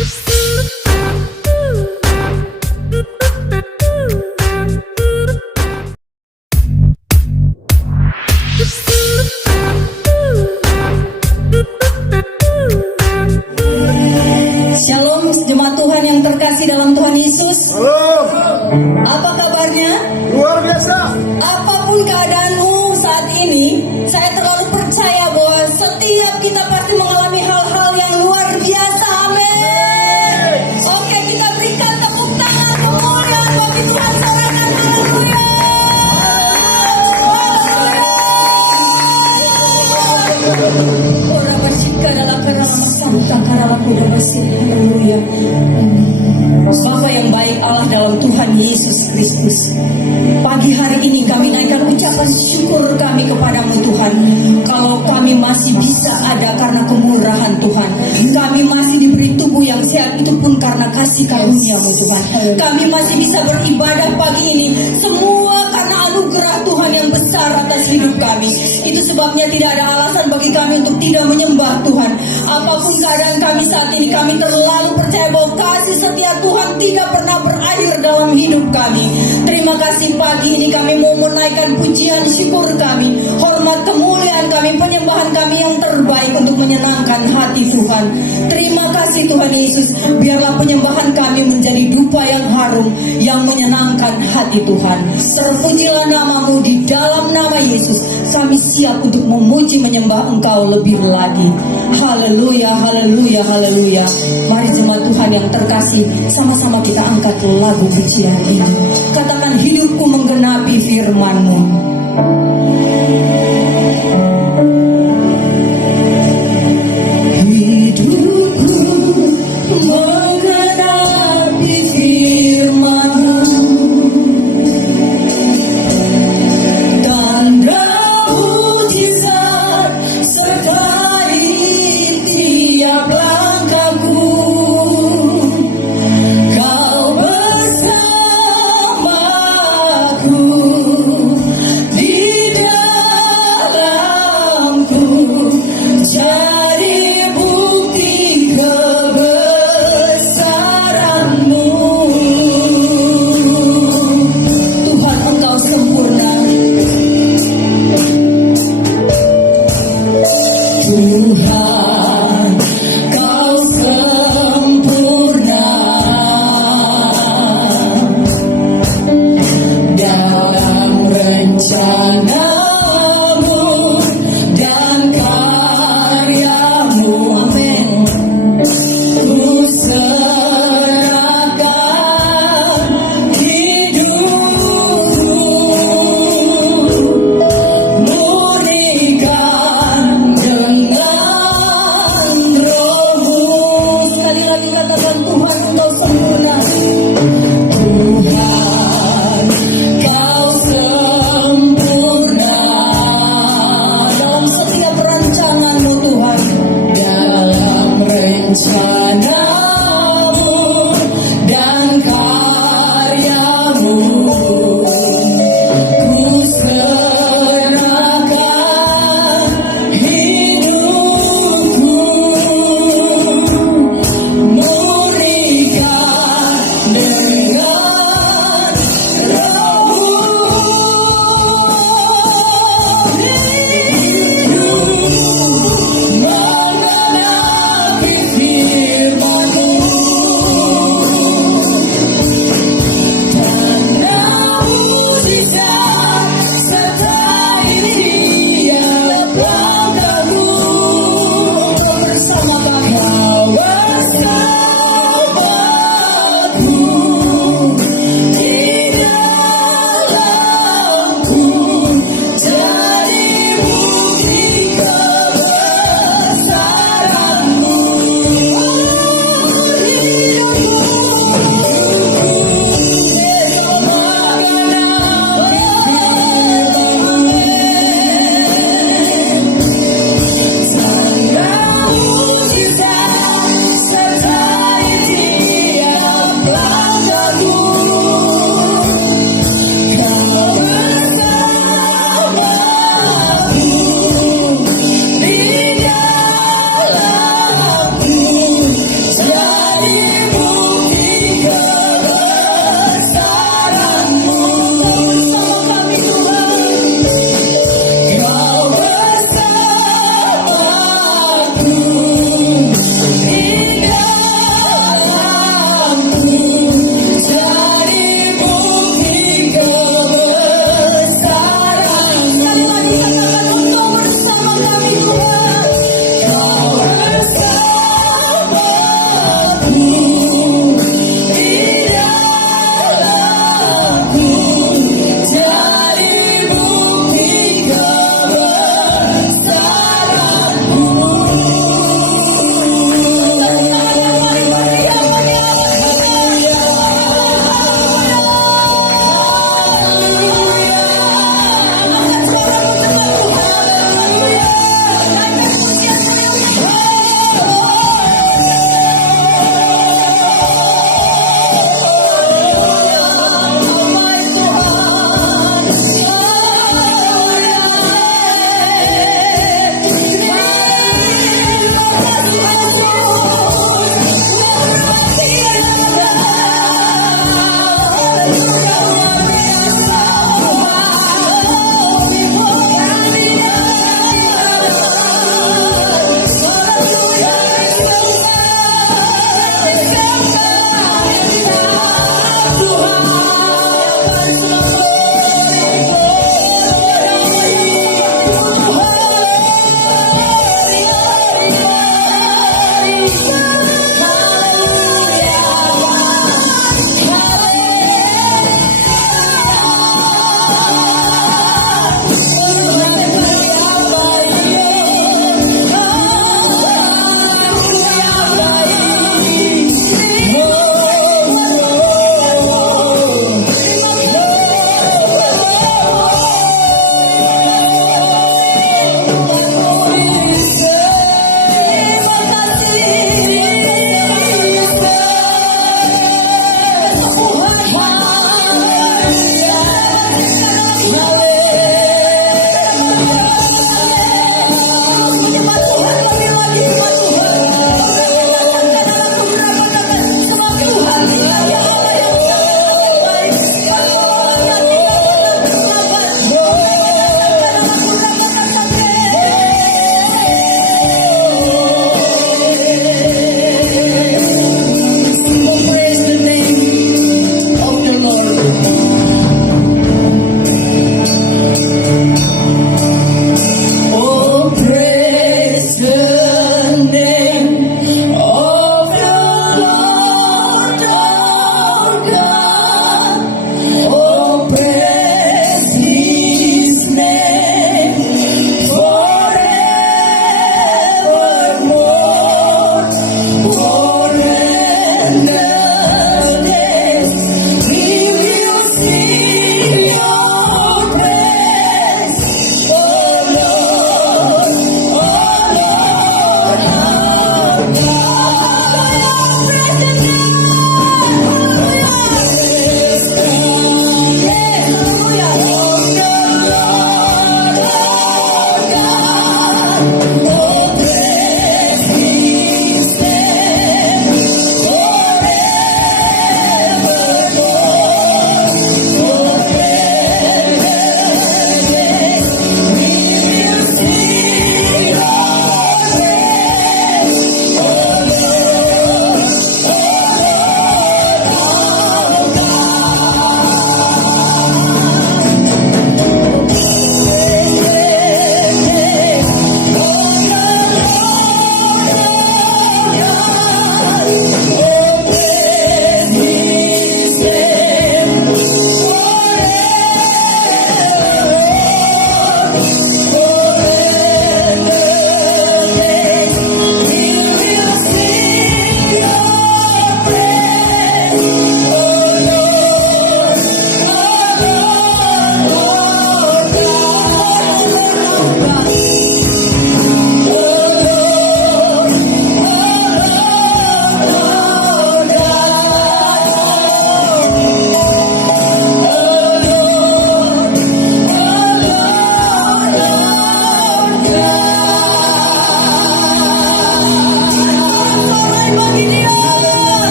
Shalom jemaat Tuhan yang terkasih dalam Tuhan Yesus. Halo, Apa kabarnya? luar biasa. Apapun keadaanmu saat ini, saya terlalu percaya bahwa setiap kita pasti mengalami hal-hal yang luar biasa. Amin. Oke, kita berikan tepuk tangan kemuliaan bagi Tuhan. Sorakan haleluya. Orang bersika dalam kerana santa karala kuda bersih. Haleluya. Bapa yang baik, Allah dalam Tuhan Yesus Kristus, pagi hari ini kami naikkan ucapan syukur kami kepadamu Tuhan. Kalau kami masih bisa ada karena kemurahan Tuhan, kami masih diberi tubuh yang sehat, itu pun karena kasih karunia-Mu Tuhan. Kami masih bisa beribadah pagi ini, semua karena anugerah Tuhan yang besar atas hidup kami. Itu sebabnya tidak ada alasan bagi kami untuk tidak menyembah Tuhan. Apapun keadaan kami saat ini, kami terlalu percaya bahwa kasih setia Tuhan tidak pernah berakhir dalam hidup kami. Terima kasih pagi ini kami mau menaikkan pujian syukur kami, hormat kemuliaan kami, penyembahan kami yang terbaik untuk menyenangkan hati Tuhan. Terima kasih Tuhan Yesus, biarlah penyembahan kami menjadi dupa yang harum yang menyenangkan hati Tuhan. Terpujilah nama-Mu, di dalam nama Yesus kami siap untuk memuji menyembah Engkau lebih lagi. Haleluya, haleluya, haleluya. Mari jemaat Tuhan yang terkasih, sama-sama kita angkat lagu pujian ini. Katakan, hidupku menggenapi firman-Mu. Hidupku menggenapi firman-Mu. Tanda mujizat sertai tiap langkahku. Kau bersamaku di dalamku, jadi bukti kebesaran-Mu. Tuhan, Engkau sempurna. Tuhan, Kau sempurna dalam rencana-Mu dan karya-Mu. Amin. Ku serahkan hidupku, murnikan dengan Roh-Mu. Sekali lagi katakan, Tuhan, Engkau sempurna. Tuhan, Kau sempurna dalam setiap rancangan-Mu Tuhan, dalam rencana-Mu dan karya-Mu. Ku serahkan hidupku, murnikan dengan Roh-Mu. Hidup menggenapi firman-Mu.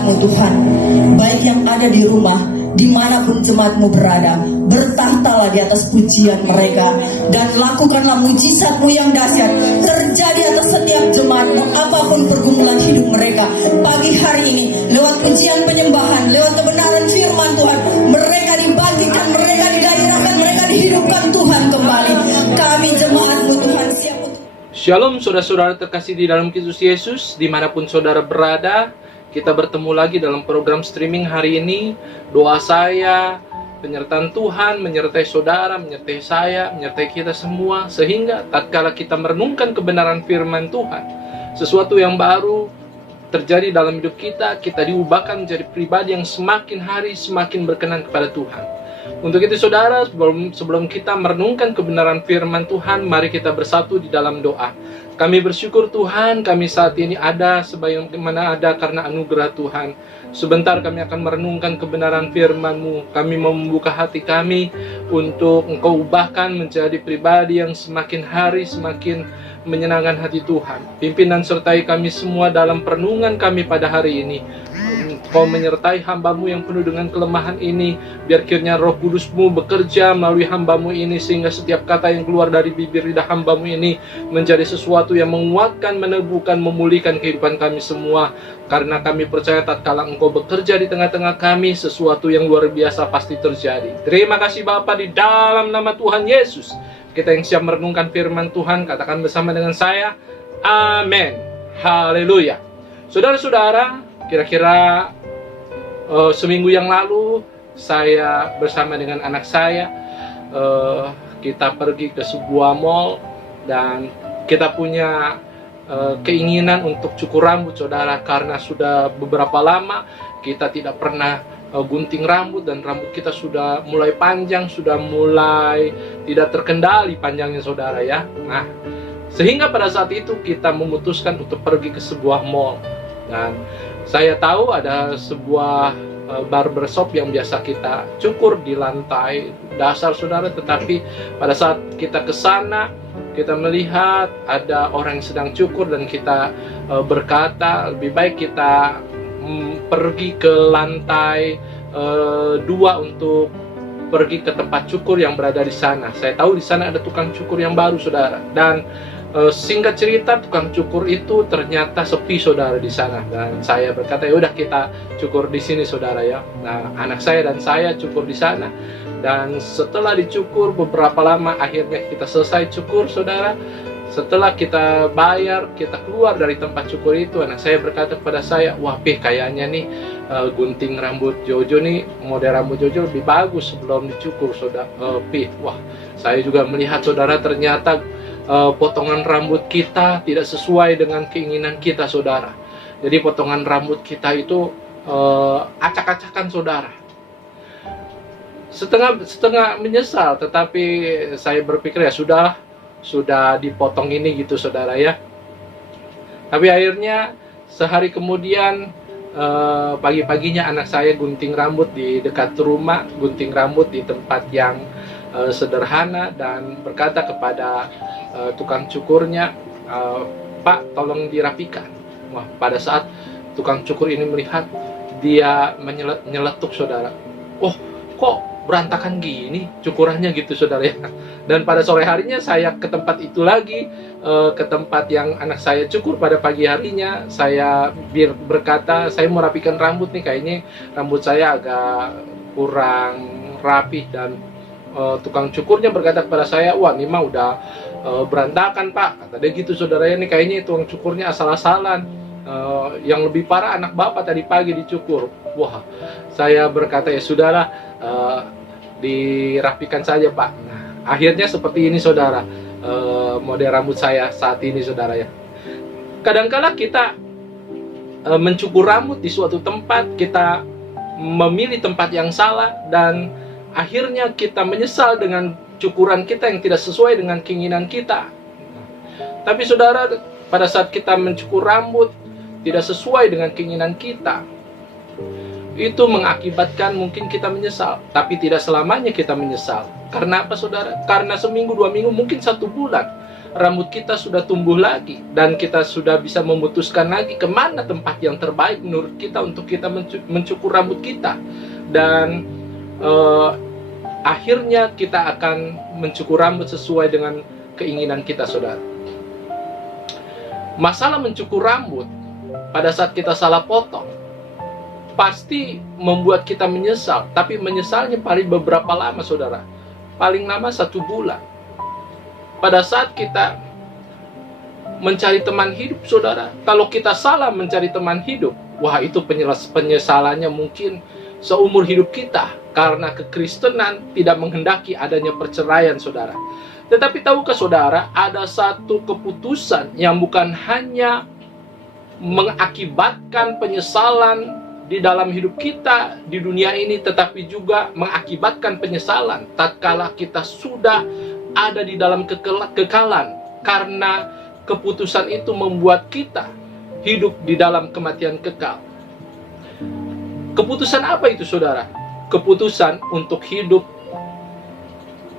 jemaat-Mu Tuhan, baik yang ada di rumah, dimanapun jemaat-Mu berada, bertahtalah di atas pujian mereka, dan lakukanlah mujizat-Mu yang dahsyat terjadi atas setiap jemaat-Mu, apapun pergumulan hidup mereka. Pagi hari ini, lewat pujian penyembahan, lewat kebenaran firman Tuhan, mereka dibangkitkan, mereka digairahkan, mereka dihidupkan Tuhan kembali. Kami jemaat-Mu Tuhan siap untuk... Shalom saudara-saudara terkasih di dalam Kristus Yesus, dimanapun saudara berada. Kita bertemu lagi dalam program streaming hari ini. Doa saya, penyertaan Tuhan menyertai saudara, menyertai saya, menyertai kita semua, sehingga tatkala kita merenungkan kebenaran firman Tuhan, sesuatu yang baru terjadi dalam hidup kita, kita diubahkan menjadi pribadi yang semakin hari semakin berkenan kepada Tuhan. Untuk itu saudara, sebelum kita merenungkan kebenaran firman Tuhan, mari kita bersatu di dalam doa. Kami bersyukur Tuhan, kami saat ini ada sebagaimana ada karena anugerah Tuhan. Sebentar kami akan merenungkan kebenaran firman-Mu. Kami membuka hati kami untuk Engkau ubahkan menjadi pribadi yang semakin hari semakin menyenangkan hati Tuhan. Pimpin dan sertai kami semua dalam perenungan kami pada hari ini. Kau menyertai hamba-Mu yang penuh dengan kelemahan ini. Biar kiranya Roh Kudus-Mu bekerja melalui hamba-Mu ini, sehingga setiap kata yang keluar dari bibir lidah hamba-Mu ini menjadi sesuatu yang menguatkan, meneguhkan, memulihkan kehidupan kami semua. Karena kami percaya tatkala Engkau bekerja di tengah-tengah kami, sesuatu yang luar biasa pasti terjadi. Terima kasih Bapa, di dalam nama Tuhan Yesus. Kita yang siap merenungkan firman Tuhan, katakan bersama dengan saya, amin. Haleluya. Saudara-saudara, kira-kira seminggu yang lalu saya bersama dengan anak saya kita pergi ke sebuah mall, dan kita punya keinginan untuk cukur rambut saudara, karena sudah beberapa lama kita tidak pernah gunting rambut, dan rambut kita sudah mulai panjang, sudah mulai tidak terkendali panjangnya saudara ya. Nah, sehingga pada saat itu kita memutuskan untuk pergi ke sebuah mall, dan saya tahu ada sebuah barbershop yang biasa kita cukur di lantai dasar saudara, tetapi pada saat kita ke sana kita melihat ada orang yang sedang cukur, dan kita berkata lebih baik kita pergi ke lantai 2 untuk pergi ke tempat cukur yang berada di sana. Saya tahu di sana ada tukang cukur yang baru saudara, dan singkat cerita tukang cukur itu ternyata sepi saudara di sana, dan saya berkata ya udah kita cukur di sini saudara ya. Nah, anak saya dan saya cukur di sana, dan setelah dicukur beberapa lama akhirnya kita selesai cukur saudara. Setelah kita bayar, kita keluar dari tempat cukur itu, anak saya berkata kepada saya, wah Pih, kayaknya nih gunting rambut Jojo nih, model rambut Jojo lebih bagus sebelum dicukur saudara. Pih, wah saya juga melihat saudara, ternyata potongan rambut kita tidak sesuai dengan keinginan kita saudara. Jadi potongan rambut kita itu acak-acakan saudara. Setengah menyesal, tetapi saya berpikir ya sudah dipotong ini gitu saudara ya. Tapi akhirnya sehari kemudian pagi-paginya anak saya gunting rambut di dekat rumah, gunting rambut di tempat yang sederhana, dan berkata kepada tukang cukurnya, Pak tolong dirapikan. Wah, pada saat tukang cukur ini melihat, dia menyeletuk saudara. Oh, kok berantakan gini cukurannya gitu saudara ya. Dan pada sore harinya saya ke tempat itu lagi, ke tempat yang anak saya cukur pada pagi harinya. Saya berkata, saya mau rapikan rambut nih, kayaknya rambut saya agak kurang rapih, dan tukang cukurnya berkata kepada saya, wah ini mah udah berantakan Pak, kata dia gitu saudara ya. Nih kayaknya tukang cukurnya asal-asalan, yang lebih parah anak bapak tadi pagi dicukur. Wah, saya berkata ya sudahlah, dirapikan saja Pak. Nah, akhirnya seperti ini saudara, model rambut saya saat ini saudara ya. Kadangkala kita mencukur rambut di suatu tempat, kita memilih tempat yang salah, dan akhirnya kita menyesal dengan cukuran kita yang tidak sesuai dengan keinginan kita. Tapi saudara, pada saat kita mencukur rambut tidak sesuai dengan keinginan kita, itu mengakibatkan mungkin kita menyesal, tapi tidak selamanya kita menyesal. Karena apa saudara? Karena seminggu, 2 minggu, mungkin 1 bulan, rambut kita sudah tumbuh lagi, dan kita sudah bisa memutuskan lagi kemana tempat yang terbaik menurut kita untuk kita mencukur rambut kita. Dan akhirnya kita akan mencukur rambut sesuai dengan keinginan kita, saudara. Masalah mencukur rambut pada saat kita salah potong pasti membuat kita menyesal, tapi menyesalnya paling beberapa lama, saudara. Paling lama 1 bulan. Pada saat kita mencari teman hidup, saudara, kalau kita salah mencari teman hidup, wah, itu penyesalannya mungkin seumur hidup kita, karena kekristenan tidak menghendaki adanya perceraian, saudara. Tetapi tahukah saudara, ada satu keputusan yang bukan hanya mengakibatkan penyesalan di dalam hidup kita di dunia ini, tetapi juga mengakibatkan penyesalan tatkala kita sudah ada di dalam kekekalan, karena keputusan itu membuat kita hidup di dalam kematian kekal. Keputusan apa itu, saudara? Keputusan untuk hidup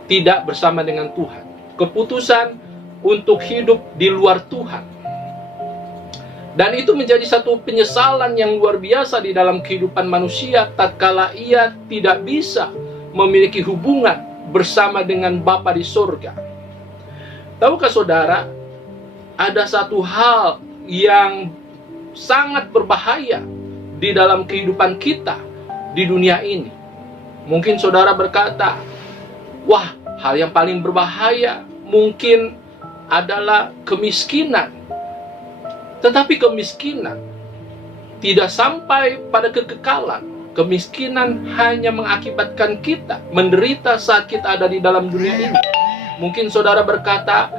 tidak bersama dengan Tuhan. Keputusan untuk hidup di luar Tuhan. Dan itu menjadi satu penyesalan yang luar biasa di dalam kehidupan manusia tatkala ia tidak bisa memiliki hubungan bersama dengan Bapa di surga. Tahukah saudara, ada satu hal yang sangat berbahaya di dalam kehidupan kita di dunia ini. Mungkin saudara berkata, wah, hal yang paling berbahaya mungkin adalah kemiskinan. Tetapi kemiskinan tidak sampai pada kekekalan. Kemiskinan hanya mengakibatkan kita menderita saat kita ada di dalam dunia ini. Mungkin saudara berkata,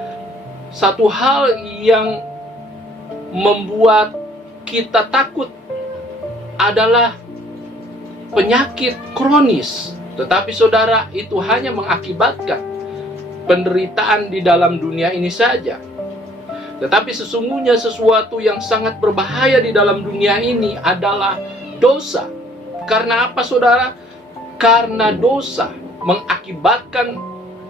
satu hal yang membuat kita takut adalah penyakit kronis. Tetapi saudara, itu hanya mengakibatkan penderitaan di dalam dunia ini saja. Tetapi sesungguhnya sesuatu yang sangat berbahaya di dalam dunia ini adalah dosa. Karena apa, saudara? Karena dosa mengakibatkan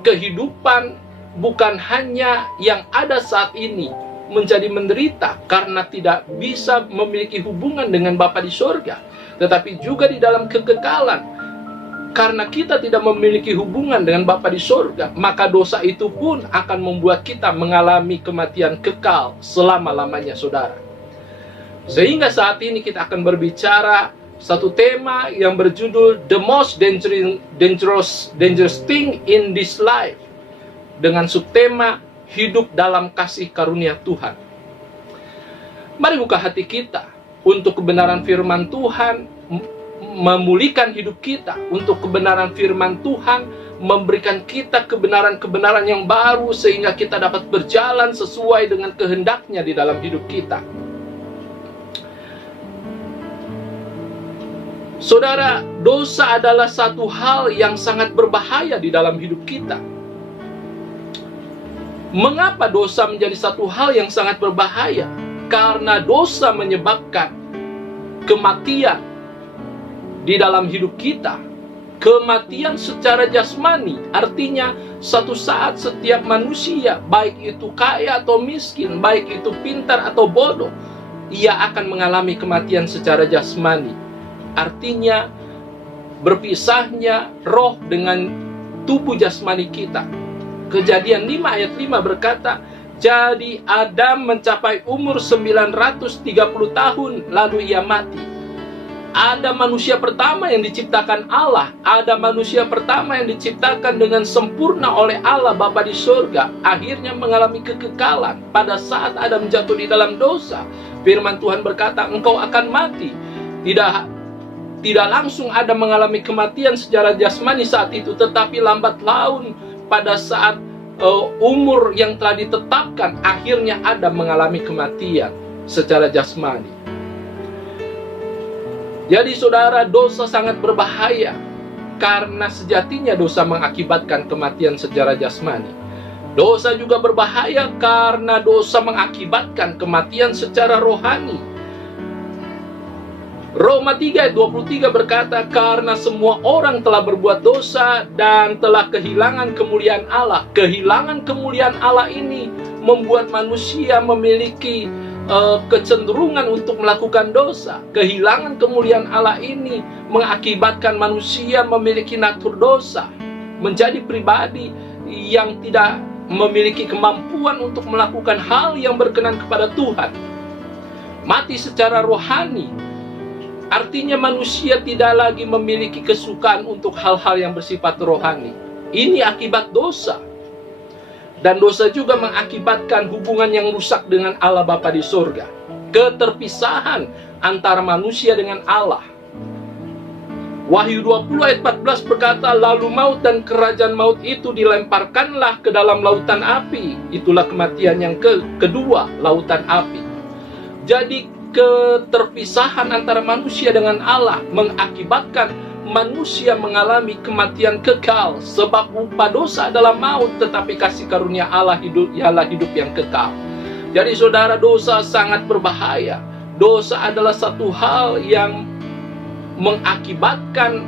kehidupan bukan hanya yang ada saat ini menjadi menderita karena tidak bisa memiliki hubungan dengan Bapa di surga, tetapi juga di dalam kekekalan. Karena kita tidak memiliki hubungan dengan Bapa di surga, maka dosa itu pun akan membuat kita mengalami kematian kekal selama-lamanya, saudara. Sehingga saat ini kita akan berbicara satu tema yang berjudul The Most Dangerous Thing in This Life, dengan subtema hidup dalam kasih karunia Tuhan. Mari buka hati kita untuk kebenaran firman Tuhan, memulihkan hidup kita untuk kebenaran firman Tuhan, memberikan kita kebenaran-kebenaran yang baru sehingga kita dapat berjalan sesuai dengan kehendaknya di dalam hidup kita. Saudara, dosa adalah satu hal yang sangat berbahaya di dalam hidup kita. Mengapa dosa menjadi satu hal yang sangat berbahaya? Karena dosa menyebabkan kematian di dalam hidup kita. Kematian secara jasmani, artinya satu saat setiap manusia, baik itu kaya atau miskin, baik itu pintar atau bodoh, ia akan mengalami kematian secara jasmani. Artinya berpisahnya roh dengan tubuh jasmani kita. Kejadian 5 ayat 5 berkata, jadi Adam mencapai umur 930 tahun lalu ia mati. Ada manusia pertama yang diciptakan Allah, ada manusia pertama yang diciptakan dengan sempurna oleh Allah Bapa di surga, akhirnya mengalami kekekalan. Pada saat Adam jatuh di dalam dosa, firman Tuhan berkata, engkau akan mati. Tidak langsung Adam mengalami kematian secara jasmani saat itu, tetapi lambat laun pada saat umur yang telah ditetapkan, akhirnya Adam mengalami kematian secara jasmani. Jadi saudara, dosa sangat berbahaya karena sejatinya dosa mengakibatkan kematian secara jasmani. Dosa juga berbahaya karena dosa mengakibatkan kematian secara rohani. Roma 3 ayat 23 berkata, karena semua orang telah berbuat dosa dan telah kehilangan kemuliaan Allah. Kehilangan kemuliaan Allah ini membuat manusia memiliki kecenderungan untuk melakukan dosa. Kehilangan kemuliaan Allah ini mengakibatkan manusia memiliki natur dosa, menjadi pribadi yang tidak memiliki kemampuan untuk melakukan hal yang berkenan kepada Tuhan. Mati secara rohani artinya manusia tidak lagi memiliki kesukaan untuk hal-hal yang bersifat rohani. Ini akibat dosa. Dan dosa juga mengakibatkan hubungan yang rusak dengan Allah Bapa di sorga. Keterpisahan antara manusia dengan Allah. Wahyu 20 ayat 14 berkata, lalu maut dan kerajaan maut itu dilemparkanlah ke dalam lautan api. Itulah kematian yang kedua, lautan api. Jadi keterpisahan antara manusia dengan Allah mengakibatkan manusia mengalami kematian kekal, sebab upah dosa adalah maut, tetapi kasih karunia Allah ialah hidup yang kekal. Jadi saudara, dosa sangat berbahaya. Dosa adalah satu hal yang mengakibatkan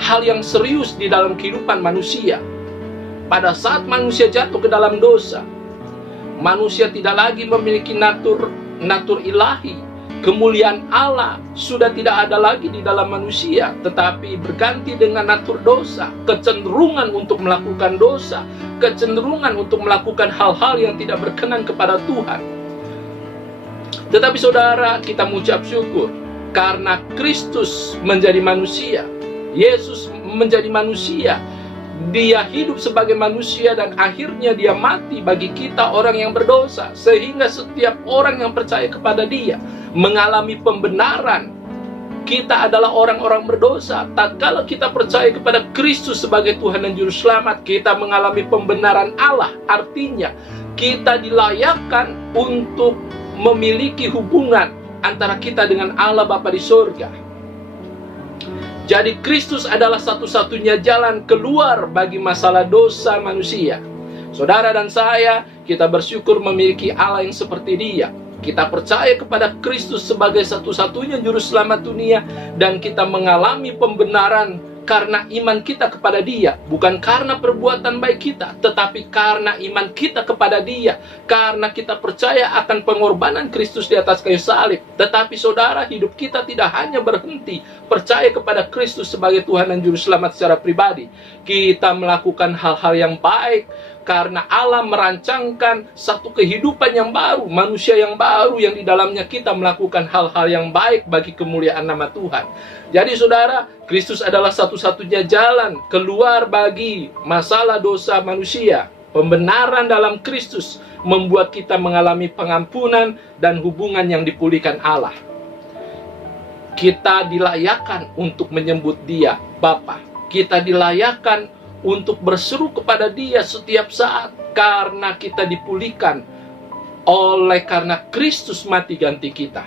hal yang serius di dalam kehidupan manusia. Pada saat manusia jatuh ke dalam dosa, manusia tidak lagi memiliki natur ilahi. Kemuliaan Allah sudah tidak ada lagi di dalam manusia, tetapi berganti dengan natur dosa, kecenderungan untuk melakukan dosa, kecenderungan untuk melakukan hal-hal yang tidak berkenan kepada Tuhan. Tetapi saudara, kita mengucap syukur karena Kristus menjadi manusia, Yesus menjadi manusia. Dia hidup sebagai manusia dan akhirnya dia mati bagi kita orang yang berdosa, sehingga setiap orang yang percaya kepada dia mengalami pembenaran. Kita adalah orang-orang berdosa. Tatkala kita percaya kepada Kristus sebagai Tuhan dan Juru Selamat, kita mengalami pembenaran Allah. Artinya kita dilayakkan untuk memiliki hubungan antara kita dengan Allah Bapa di sorga. Jadi Kristus adalah satu-satunya jalan keluar bagi masalah dosa manusia. Saudara dan saya, kita bersyukur memiliki Allah yang seperti Dia. Kita percaya kepada Kristus sebagai satu-satunya juru selamat dunia, dan kita mengalami pembenaran karena iman kita kepada Dia, bukan karena perbuatan baik kita, tetapi karena iman kita kepada Dia, karena kita percaya akan pengorbanan Kristus di atas kayu salib. Tetapi saudara, hidup kita tidak hanya berhenti percaya kepada Kristus sebagai Tuhan dan Juru Selamat secara pribadi. Kita melakukan hal-hal yang baik karena Allah merancangkan satu kehidupan yang baru, manusia yang baru yang di dalamnya kita melakukan hal-hal yang baik bagi kemuliaan nama Tuhan. Jadi saudara, Kristus adalah satu-satunya jalan keluar bagi masalah dosa manusia. Pembenaran dalam Kristus membuat kita mengalami pengampunan dan hubungan yang dipulihkan Allah. Kita dilayakkan untuk menyebut Dia Bapa. Kita dilayakkan untuk berseru kepada Dia setiap saat karena kita dipulihkan oleh karena Kristus mati ganti kita.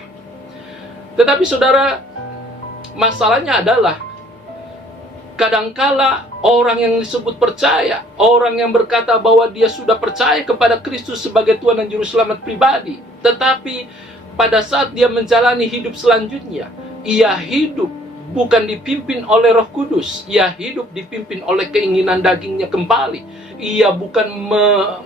Tetapi saudara, masalahnya adalah kadangkala orang yang disebut percaya, orang yang berkata bahwa dia sudah percaya kepada Kristus sebagai Tuhan dan Juru Selamat pribadi, tetapi pada saat dia menjalani hidup selanjutnya, ia hidup bukan dipimpin oleh Roh Kudus. Ia hidup dipimpin oleh keinginan dagingnya kembali. Ia bukan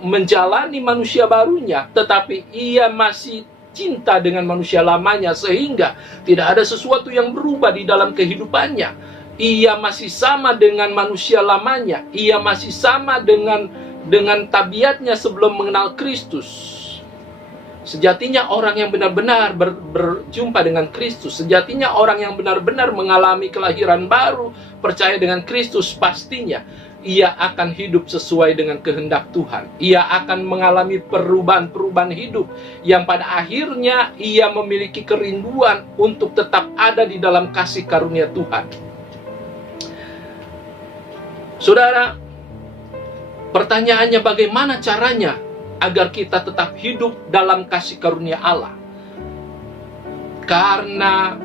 menjalani manusia barunya, tetapi ia masih cinta dengan manusia lamanya, sehingga tidak ada sesuatu yang berubah di dalam kehidupannya. Ia masih sama dengan manusia lamanya. Ia masih sama dengan tabiatnya sebelum mengenal Kristus. Sejatinya orang yang benar-benar berjumpa dengan Kristus, sejatinya orang yang benar-benar mengalami kelahiran baru, percaya dengan Kristus, pastinya ia akan hidup sesuai dengan kehendak Tuhan. Ia akan mengalami perubahan-perubahan hidup yang pada akhirnya ia memiliki kerinduan untuk tetap ada di dalam kasih karunia Tuhan. Saudara, pertanyaannya bagaimana caranya agar kita tetap hidup dalam kasih karunia Allah? Karena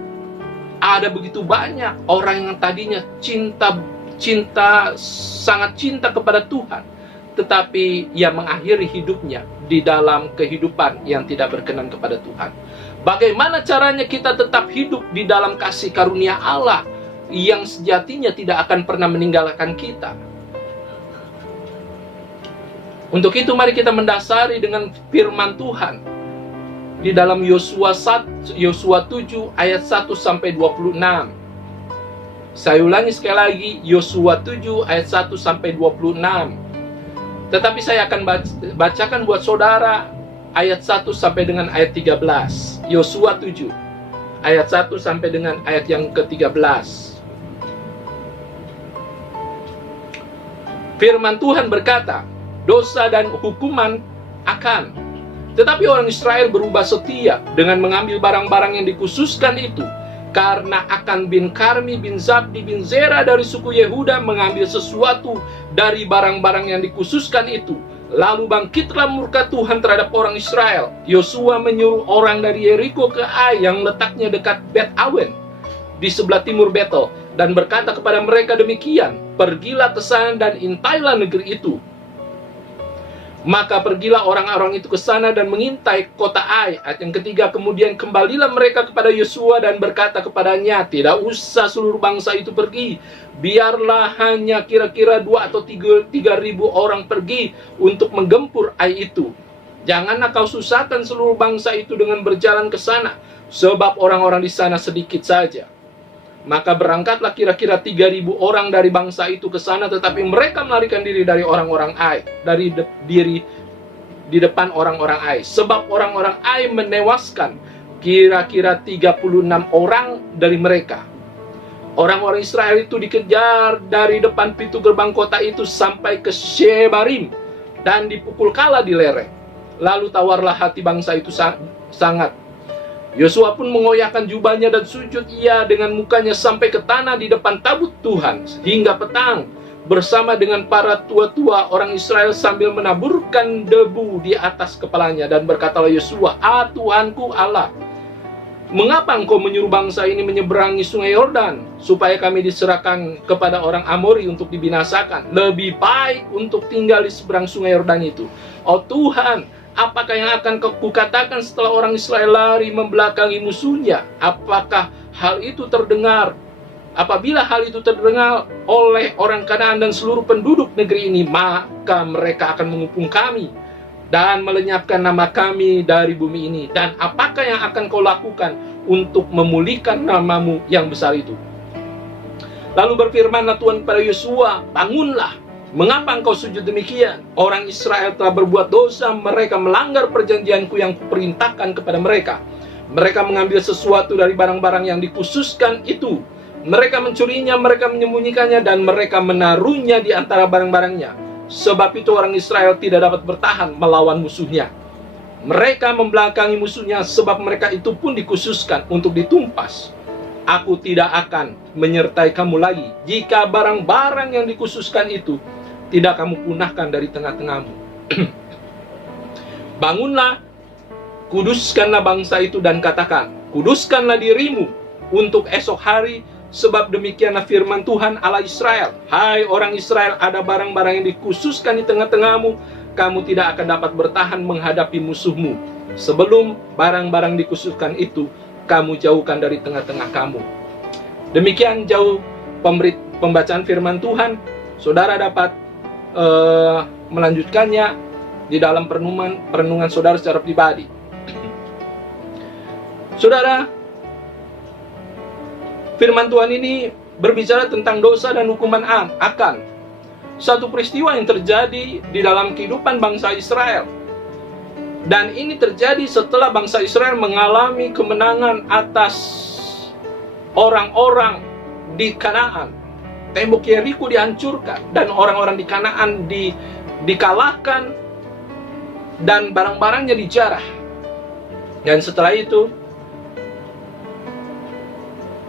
ada begitu banyak orang yang tadinya sangat cinta kepada Tuhan, tetapi ia mengakhiri hidupnya di dalam kehidupan yang tidak berkenan kepada Tuhan. Bagaimana caranya kita tetap hidup di dalam kasih karunia Allah yang sejatinya tidak akan pernah meninggalkan kita? Untuk itu mari kita mendasari dengan firman Tuhan di dalam Yosua 7 ayat 1 sampai 26. Saya ulangi sekali lagi, Yosua 7 ayat 1 sampai 26. Tetapi saya akan bacakan buat saudara ayat 1 sampai dengan ayat 13. Yosua 7 ayat 1 sampai dengan ayat yang ke-13. Firman Tuhan berkata, dosa dan hukuman akan. Tetapi orang Israel berubah setia dengan mengambil barang-barang yang dikhususkan itu. Karena Akan bin Karmi bin Zabdi bin Zera dari suku Yehuda mengambil sesuatu dari barang-barang yang dikhususkan itu. Lalu bangkitlah murka Tuhan terhadap orang Israel. Yosua menyuruh orang dari Yeriko ke Ai yang letaknya dekat Bet Awen di sebelah timur Betel, dan berkata kepada mereka demikian, pergilah ke sana dan intailah negeri itu. Maka pergilah orang-orang itu ke sana dan mengintai kota Ai. Ayat yang ketiga, kemudian kembalilah mereka kepada Yosua dan berkata kepadanya, tidak usah seluruh bangsa itu pergi, biarlah hanya kira-kira 2 atau 3 ribu orang pergi untuk menggempur Ai itu. Janganlah kau susahkan seluruh bangsa itu dengan berjalan ke sana, sebab orang-orang di sana sedikit saja. Maka berangkatlah kira-kira 3.000 orang dari bangsa itu ke sana, tetapi mereka melarikan diri dari orang-orang Ai, di depan orang-orang Ai. Sebab orang-orang Ai menewaskan kira-kira 36 orang dari mereka. Orang-orang Israel itu dikejar dari depan pintu gerbang kota itu sampai ke Shebarim dan dipukul kala di lereng. Lalu tawarlah hati bangsa itu sangat. Yosua pun mengoyakkan jubahnya dan sujud ia dengan mukanya sampai ke tanah di depan tabut Tuhan hingga petang, bersama dengan para tua-tua orang Israel sambil menaburkan debu di atas kepalanya. Dan berkatalah Yosua, Tuhanku Allah, mengapa engkau menyuruh bangsa ini menyeberangi sungai Yordan, supaya kami diserahkan kepada orang Amori untuk dibinasakan? Lebih baik untuk tinggal di seberang sungai Yordan itu. Oh Tuhan, apakah yang akan kukatakan setelah orang Israel lari membelakangi musuhnya? Apakah hal itu terdengar? Apabila hal itu terdengar oleh orang Kanaan dan seluruh penduduk negeri ini, maka mereka akan mengepung kami dan melenyapkan nama kami dari bumi ini. Dan apakah yang akan kau lakukan untuk memulihkan namamu yang besar itu? Lalu berfirmanlah Tuhan kepada Yosua, bangunlah. Mengapa engkau sujud demikian? Orang Israel telah berbuat dosa, mereka melanggar perjanjianku yang kuperintahkan kepada mereka. Mereka mengambil sesuatu dari barang-barang yang dikhususkan itu. Mereka mencurinya, mereka menyembunyikannya, dan mereka menaruhnya di antara barang-barangnya. Sebab itu orang Israel tidak dapat bertahan melawan musuhnya. Mereka membelakangi musuhnya, sebab mereka itu pun dikhususkan untuk ditumpas. Aku tidak akan menyertai kamu lagi jika barang-barang yang dikhususkan itu tidak kamu punahkan dari tengah-tengahmu. Bangunlah, kuduskanlah bangsa itu dan katakan, kuduskanlah dirimu untuk esok hari, sebab demikianlah firman Tuhan Allah Israel. Hai orang Israel, ada barang-barang yang dikhususkan di tengah-tengahmu, kamu tidak akan dapat bertahan menghadapi musuhmu. Sebelum barang-barang dikhususkan itu, kamu jauhkan dari tengah-tengah kamu. Demikian jauh pembacaan firman Tuhan. Saudara dapat melanjutkannya di dalam perenungan saudara secara pribadi. Saudara, firman Tuhan ini berbicara tentang dosa dan hukuman akan. Satu peristiwa yang terjadi di dalam kehidupan bangsa Israel. Dan ini terjadi setelah bangsa Israel mengalami kemenangan atas orang-orang di Kanaan. Tembok Yeriko dihancurkan dan orang-orang di Kanaan dikalahkan dan barang-barangnya dijarah. Dan setelah itu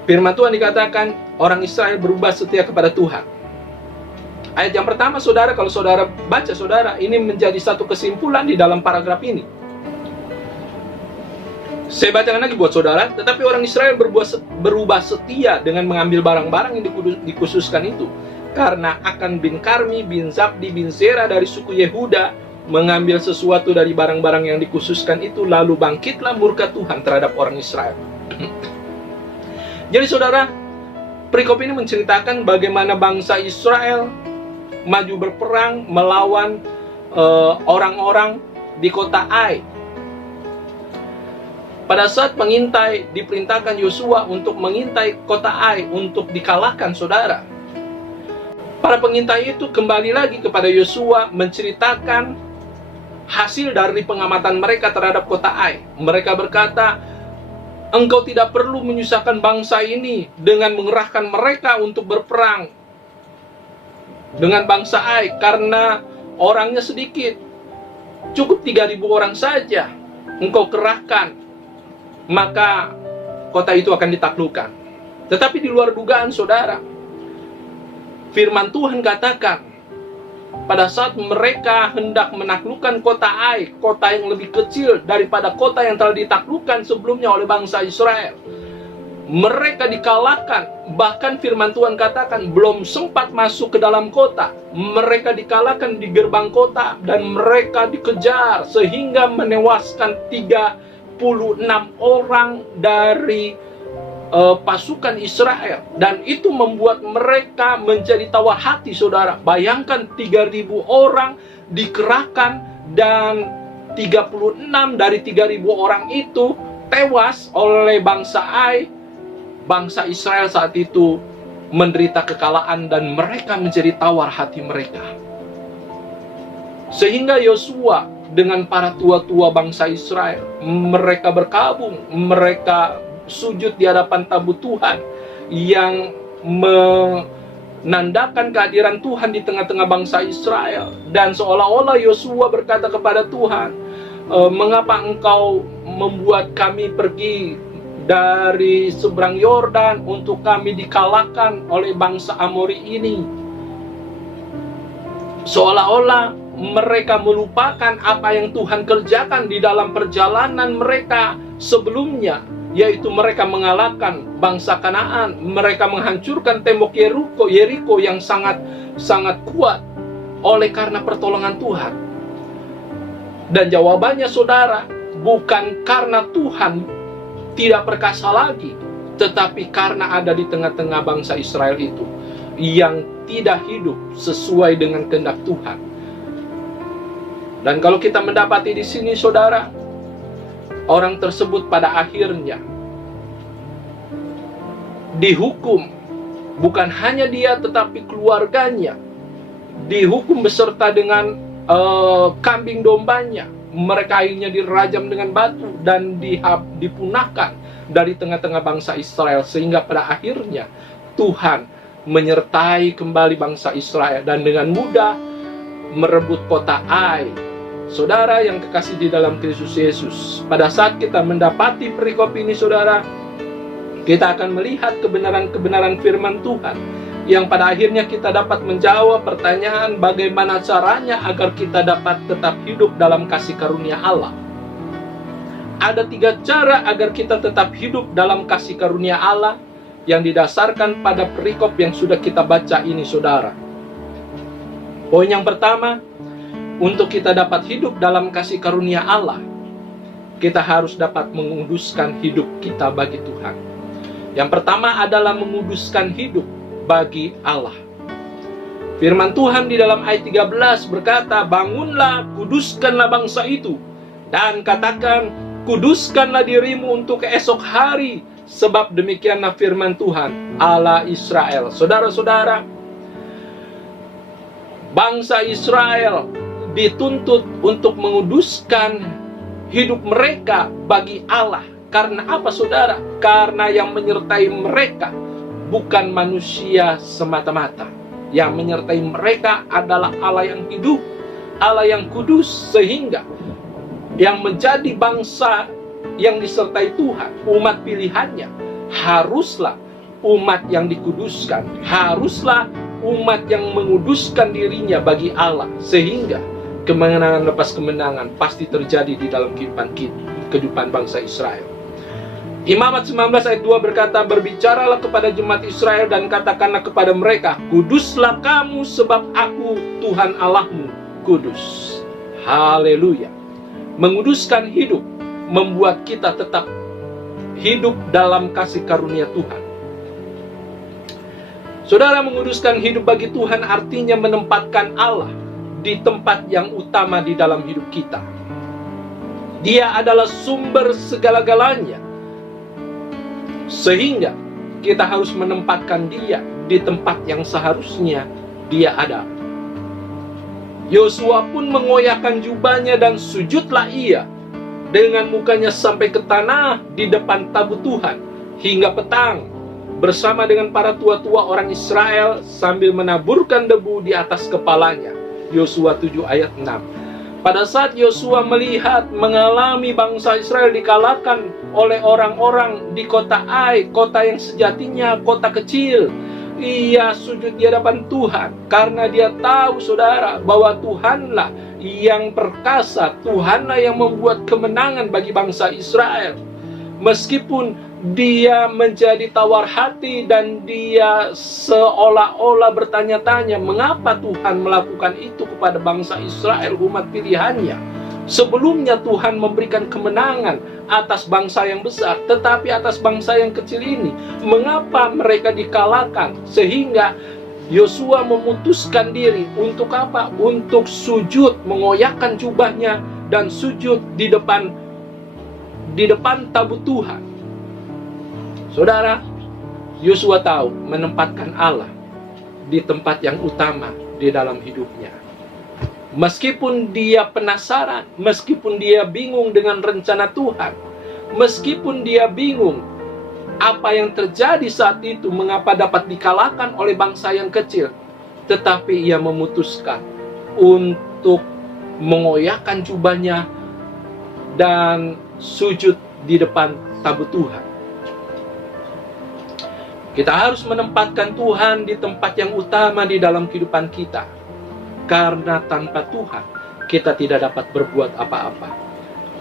firman Tuhan dikatakan orang Israel berubah setia kepada Tuhan. Ayat yang pertama saudara, kalau saudara baca saudara, ini menjadi satu kesimpulan di dalam paragraf ini. Saya bacakan lagi buat saudara. Tetapi orang Israel berubah setia dengan mengambil barang-barang yang dikhususkan itu. Karena Akan bin Karmi bin Zabdi bin Zera dari suku Yehuda mengambil sesuatu dari barang-barang yang dikhususkan itu. Lalu bangkitlah murka Tuhan terhadap orang Israel. Jadi saudara, perikop ini menceritakan bagaimana bangsa Israel maju berperang melawan orang-orang di kota Ai. Pada saat mengintai, diperintahkan Yosua untuk mengintai kota Ai untuk dikalahkan, saudara. Para pengintai itu kembali lagi kepada Yosua menceritakan hasil dari pengamatan mereka terhadap kota Ai. Mereka berkata, engkau tidak perlu menyusahkan bangsa ini dengan mengerahkan mereka untuk berperang dengan bangsa Ai, karena orangnya sedikit. Cukup 3.000 orang saja engkau kerahkan, maka kota itu akan ditaklukkan. Tetapi di luar dugaan, saudara, firman Tuhan katakan, pada saat mereka hendak menaklukkan kota Ai, kota yang lebih kecil daripada kota yang telah ditaklukkan sebelumnya oleh bangsa Israel, mereka dikalahkan. Bahkan firman Tuhan katakan, belum sempat masuk ke dalam kota, mereka dikalahkan di gerbang kota, dan mereka dikejar sehingga menewaskan 36 orang dari pasukan Israel. Dan itu membuat mereka menjadi tawar hati, saudara. Bayangkan 3.000 orang dikerahkan, dan 36 dari 3.000 orang itu tewas oleh bangsa Ai. Bangsa Israel saat itu menderita kekalahan, dan mereka menjadi tawar hati mereka. Sehingga Yosua dengan para tua-tua bangsa Israel, mereka berkabung, mereka sujud di hadapan tabut Tuhan yang menandakan kehadiran Tuhan di tengah-tengah bangsa Israel. Dan seolah-olah Yosua berkata kepada Tuhan, mengapa engkau membuat kami pergi dari seberang Yordan untuk kami dikalahkan oleh bangsa Amori ini? Seolah-olah mereka melupakan apa yang Tuhan kerjakan di dalam perjalanan mereka sebelumnya, yaitu mereka mengalahkan bangsa Kanaan, mereka menghancurkan tembok Yeriko yang sangat kuat oleh karena pertolongan Tuhan. Dan jawabannya, saudara, bukan karena Tuhan tidak perkasa lagi, tetapi karena ada di tengah-tengah bangsa Israel itu yang tidak hidup sesuai dengan kehendak Tuhan. Dan kalau kita mendapati di sini, saudara, orang tersebut pada akhirnya dihukum. Bukan hanya dia, tetapi keluarganya dihukum beserta dengan kambing dombanya. Mereka akhirnya dirajam dengan batu dan dipunahkan dari tengah-tengah bangsa Israel. Sehingga pada akhirnya Tuhan menyertai kembali bangsa Israel dan dengan mudah merebut kota Ai. Saudara yang kekasih di dalam Kristus Yesus, pada saat kita mendapati perikop ini, saudara, kita akan melihat kebenaran-kebenaran firman Tuhan yang pada akhirnya kita dapat menjawab pertanyaan bagaimana caranya agar kita dapat tetap hidup dalam kasih karunia Allah. Ada 3 cara agar kita tetap hidup dalam kasih karunia Allah yang didasarkan pada perikop yang sudah kita baca ini, saudara. Poin yang pertama, untuk kita dapat hidup dalam kasih karunia Allah, kita harus dapat menguduskan hidup kita bagi Tuhan. Yang pertama adalah menguduskan hidup bagi Allah. Firman Tuhan di dalam ayat 13 berkata, bangunlah, kuduskanlah bangsa itu, dan katakan, kuduskanlah dirimu untuk esok hari, sebab demikianlah firman Tuhan, Allah Israel. Saudara-saudara, bangsa Israel dituntut untuk menguduskan hidup mereka bagi Allah. Karena apa, saudara? Karena yang menyertai mereka bukan manusia semata-mata. Yang menyertai mereka adalah Allah yang hidup, Allah yang kudus, sehingga yang menjadi bangsa yang disertai Tuhan, umat pilihannya, haruslah umat yang dikuduskan, haruslah umat yang menguduskan dirinya bagi Allah, sehingga kemenangan lepas kemenangan pasti terjadi di dalam kehidupan bangsa Israel. Imamat 19 ayat 2 berkata, berbicaralah kepada jemaat Israel dan katakanlah kepada mereka, kuduslah kamu sebab aku Tuhan Allahmu kudus. Haleluya. Menguduskan hidup membuat kita tetap hidup dalam kasih karunia Tuhan. Saudara, menguduskan hidup bagi Tuhan artinya menempatkan Allah di tempat yang utama di dalam hidup kita. Dia adalah sumber segala-galanya. Sehingga kita harus menempatkan dia di tempat yang seharusnya dia ada. Yosua pun mengoyakkan jubahnya dan sujudlah ia dengan mukanya sampai ke tanah di depan tabut Tuhan hingga petang, bersama dengan para tua-tua orang Israel sambil menaburkan debu di atas kepalanya. Yosua 7 ayat 6. Pada saat Yosua melihat mengalami bangsa Israel dikalahkan oleh orang-orang di kota Ai, kota yang sejatinya kota kecil, ia sujud di hadapan Tuhan karena dia tahu, saudara, bahwa Tuhanlah yang perkasa, Tuhanlah yang membuat kemenangan bagi bangsa Israel. Meskipun dia menjadi tawar hati dan dia seolah-olah bertanya-tanya mengapa Tuhan melakukan itu kepada bangsa Israel, umat pilihannya. Sebelumnya Tuhan memberikan kemenangan atas bangsa yang besar, tetapi atas bangsa yang kecil ini, mengapa mereka dikalahkan? Sehingga Yosua memutuskan diri untuk apa? Untuk sujud, mengoyakkan jubahnya dan sujud di depan tabut Tuhan. Saudara, Yosua tahu menempatkan Allah di tempat yang utama di dalam hidupnya. Meskipun dia penasaran, meskipun dia bingung dengan rencana Tuhan, meskipun dia bingung apa yang terjadi saat itu, mengapa dapat dikalahkan oleh bangsa yang kecil, tetapi ia memutuskan untuk mengoyakkan jubahnya dan sujud di depan tabut Tuhan. Kita harus menempatkan Tuhan di tempat yang utama di dalam kehidupan kita, karena tanpa Tuhan kita tidak dapat berbuat apa-apa.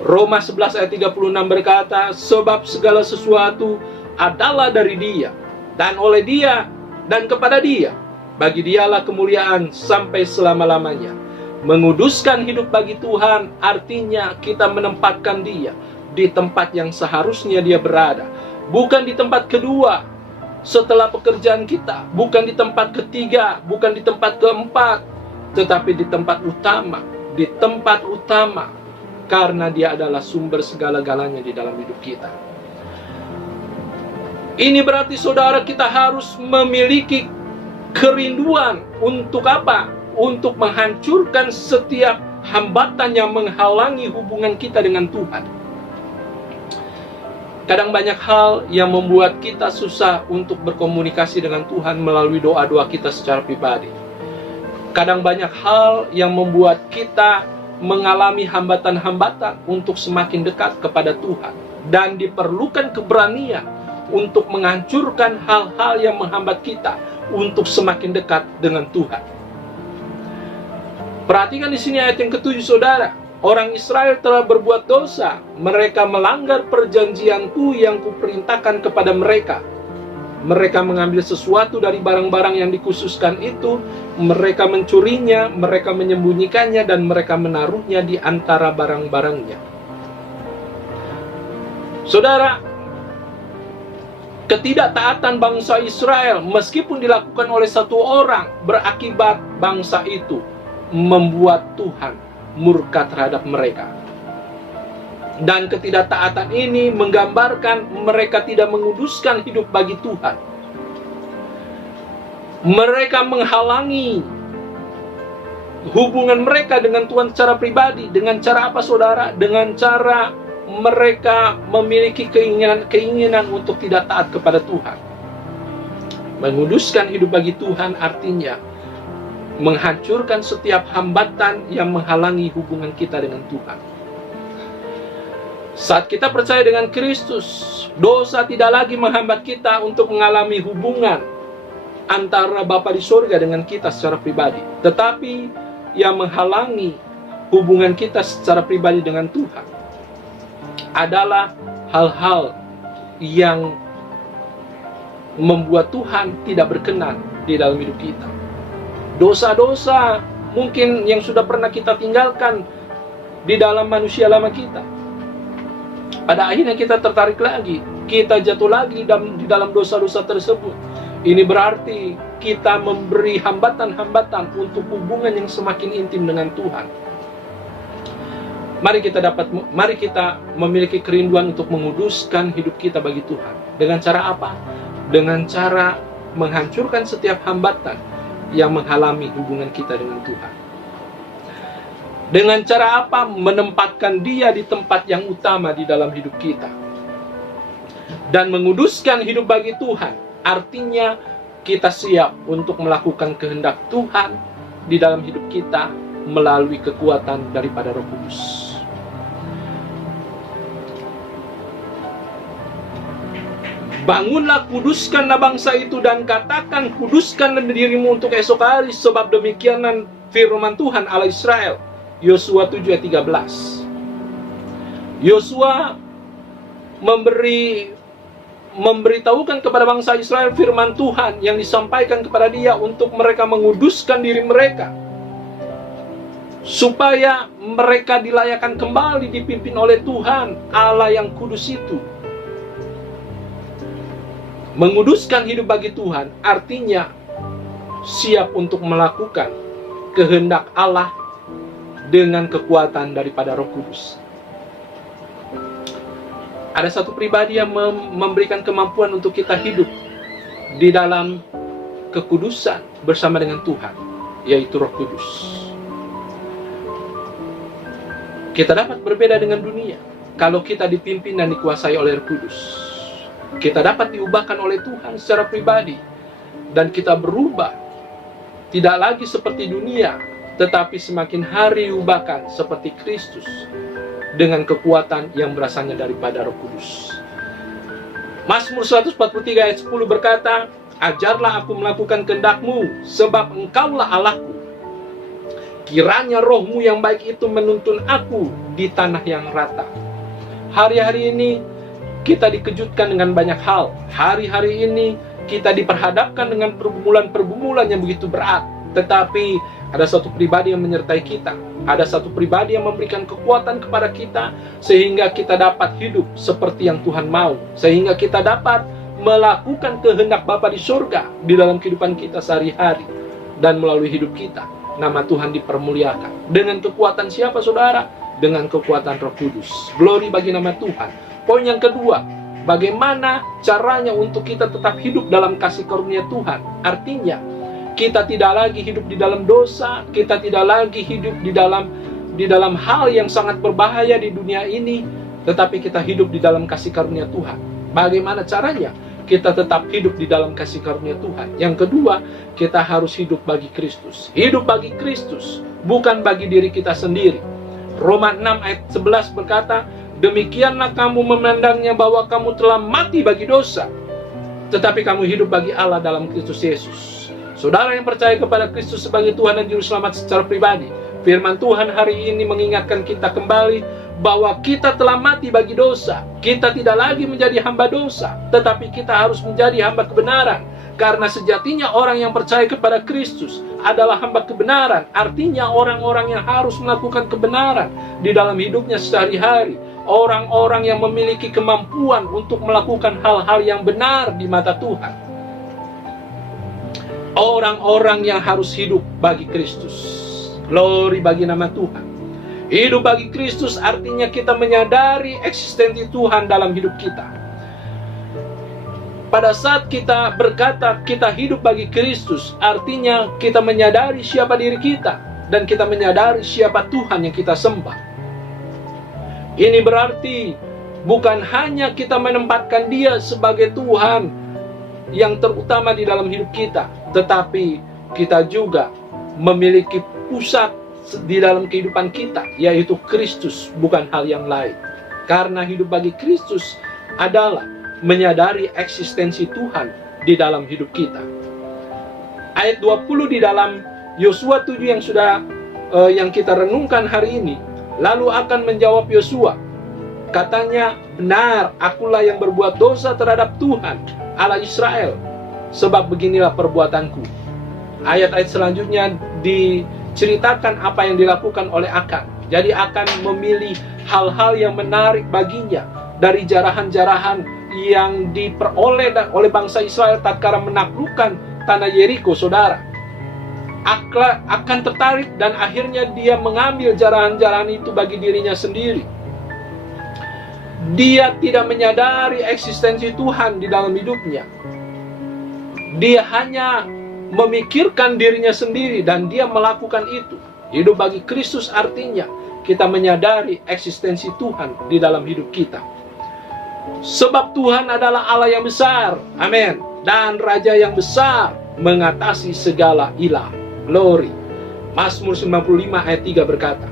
Roma 11 ayat 36 berkata, sebab segala sesuatu adalah dari Dia, dan oleh Dia, dan kepada Dia. Bagi Dialah kemuliaan sampai selama-lamanya. Menguduskan hidup bagi Tuhan artinya kita menempatkan Dia di tempat yang seharusnya Dia berada. Bukan di tempat kedua setelah pekerjaan kita, bukan di tempat ketiga, bukan di tempat keempat, tetapi di tempat utama. Di tempat utama, karena Dia adalah sumber segala-galanya di dalam hidup kita. Ini berarti, saudara, kita harus memiliki kerinduan untuk apa? Untuk menghancurkan setiap hambatan yang menghalangi hubungan kita dengan Tuhan. Kadang banyak hal yang membuat kita susah untuk berkomunikasi dengan Tuhan melalui doa-doa kita secara pribadi. Kadang banyak hal yang membuat kita mengalami hambatan-hambatan untuk semakin dekat kepada Tuhan. Dan diperlukan keberanian untuk menghancurkan hal-hal yang menghambat kita untuk semakin dekat dengan Tuhan. Perhatikan di sini ayat yang ke-7, saudara. Orang Israel telah berbuat dosa. Mereka melanggar perjanjianku yang kuperintahkan kepada mereka. Mereka mengambil sesuatu dari barang-barang yang dikhususkan itu. Mereka mencurinya, mereka menyembunyikannya, dan mereka menaruhnya di antara barang-barangnya. Saudara, ketidaktaatan bangsa Israel, meskipun dilakukan oleh satu orang, berakibat bangsa itu membuat Tuhan murka terhadap mereka. Dan ketidaktaatan ini menggambarkan mereka tidak menguduskan hidup bagi Tuhan. Mereka menghalangi hubungan mereka dengan Tuhan secara pribadi. Dengan cara apa, saudara? Dengan cara mereka memiliki keinginan untuk tidak taat kepada Tuhan. Menguduskan hidup bagi Tuhan artinya menghancurkan setiap hambatan yang menghalangi hubungan kita dengan Tuhan. Saat kita percaya dengan Kristus, dosa tidak lagi menghambat kita untuk mengalami hubungan antara Bapa di surga dengan kita secara pribadi. Tetapi yang menghalangi hubungan kita secara pribadi dengan Tuhan adalah hal-hal yang membuat Tuhan tidak berkenan di dalam hidup kita. Dosa-dosa mungkin yang sudah pernah kita tinggalkan di dalam manusia lama kita. Pada akhirnya kita tertarik lagi, kita jatuh lagi di dalam dosa-dosa tersebut. Ini berarti kita memberi hambatan-hambatan untuk hubungan yang semakin intim dengan Tuhan. Mari kita memiliki kerinduan untuk menguduskan hidup kita bagi Tuhan. Dengan cara apa? Dengan cara menghancurkan setiap hambatan yang menghalangi hubungan kita dengan Tuhan. Dengan cara apa? Menempatkan Dia di tempat yang utama di dalam hidup kita. Dan menguduskan hidup bagi Tuhan, artinya kita siap untuk melakukan kehendak Tuhan di dalam hidup kita melalui kekuatan daripada Roh Kudus. Bangunlah, kuduskanlah bangsa itu, dan katakan, kuduskanlah dirimu untuk esok hari, sebab demikianan firman Tuhan Allah Israel. Yosua 7 ayat 13. Yosua memberitahukan kepada bangsa Israel firman Tuhan yang disampaikan kepada dia untuk mereka menguduskan diri mereka, supaya mereka dilayakkan kembali dipimpin oleh Tuhan Allah yang kudus itu. Menguduskan hidup bagi Tuhan artinya siap untuk melakukan kehendak Allah dengan kekuatan daripada Roh Kudus. Ada satu pribadi yang memberikan kemampuan untuk kita hidup di dalam kekudusan bersama dengan Tuhan, yaitu Roh Kudus. Kita dapat berbeda dengan dunia kalau kita dipimpin dan dikuasai oleh Roh Kudus. Kita dapat diubahkan oleh Tuhan secara pribadi, dan kita berubah tidak lagi seperti dunia, tetapi semakin hari diubahkan seperti Kristus dengan kekuatan yang berasalnya daripada Roh Kudus. Mazmur 143 ayat 10 berkata, ajarlah aku melakukan kehendak-Mu, sebab Engkaulah Allahku. Kiranya Roh-Mu yang baik itu menuntun aku di tanah yang rata. Hari-hari ini kita dikejutkan dengan banyak hal. Hari-hari ini kita diperhadapkan dengan pergumulan-pergumulan yang begitu berat. Tetapi ada satu pribadi yang menyertai kita. Ada satu pribadi yang memberikan kekuatan kepada kita, sehingga kita dapat hidup seperti yang Tuhan mau. Sehingga kita dapat melakukan kehendak Bapa di surga di dalam kehidupan kita sehari-hari. Dan melalui hidup kita, nama Tuhan dipermuliakan. Dengan kekuatan siapa, saudara? Dengan kekuatan Roh Kudus. Glory bagi nama Tuhan. Poin yang kedua, bagaimana caranya untuk kita tetap hidup dalam kasih karunia Tuhan? Artinya, kita tidak lagi hidup di dalam dosa, kita tidak lagi hidup di dalam hal yang sangat berbahaya di dunia ini, tetapi kita hidup di dalam kasih karunia Tuhan. Bagaimana caranya? Kita tetap hidup di dalam kasih karunia Tuhan. Yang kedua, kita harus hidup bagi Kristus. Hidup bagi Kristus, bukan bagi diri kita sendiri. Roma 6 ayat 11 berkata, demikianlah kamu memandangnya bahwa kamu telah mati bagi dosa, tetapi kamu hidup bagi Allah dalam Kristus Yesus. Saudara yang percaya kepada Kristus sebagai Tuhan dan Juru Selamat secara pribadi, firman Tuhan hari ini mengingatkan kita kembali bahwa kita telah mati bagi dosa. Kita tidak lagi menjadi hamba dosa, tetapi kita harus menjadi hamba kebenaran. Karena sejatinya orang yang percaya kepada Kristus adalah hamba kebenaran. Artinya orang-orang yang harus melakukan kebenaran di dalam hidupnya sehari-hari. Orang-orang yang memiliki kemampuan untuk melakukan hal-hal yang benar di mata Tuhan. Orang-orang yang harus hidup bagi Kristus. Glory bagi nama Tuhan. Hidup bagi Kristus artinya kita menyadari eksistensi Tuhan dalam hidup kita. Pada saat kita berkata kita hidup bagi Kristus, artinya kita menyadari siapa diri kita, dan kita menyadari siapa Tuhan yang kita sembah. Ini berarti bukan hanya kita menempatkan Dia sebagai Tuhan yang terutama di dalam hidup kita, tetapi kita juga memiliki pusat di dalam kehidupan kita, yaitu Kristus, bukan hal yang lain. Karena hidup bagi Kristus adalah menyadari eksistensi Tuhan di dalam hidup kita. Ayat 20 di dalam Yosua 7 yang kita renungkan hari ini, lalu akan menjawab Yosua, katanya, benar, akulah yang berbuat dosa terhadap Tuhan Allah Israel, sebab beginilah perbuatanku. Ayat-ayat selanjutnya diceritakan apa yang dilakukan oleh Akan. Jadi Akan memilih hal-hal yang menarik baginya dari jarahan-jarahan yang diperoleh oleh bangsa Israel tatkala menaklukkan tanah Yeriko, saudara, akan tertarik dan akhirnya dia mengambil jarahan-jarahan itu bagi dirinya sendiri. Dia tidak menyadari eksistensi Tuhan di dalam hidupnya. Dia hanya memikirkan dirinya sendiri dan dia melakukan itu. Hidup bagi Kristus artinya kita menyadari eksistensi Tuhan di dalam hidup kita. Sebab Tuhan adalah Allah yang besar, amin, dan Raja yang besar mengatasi segala ilah. Glory. Mazmur 95 ayat 3 berkata,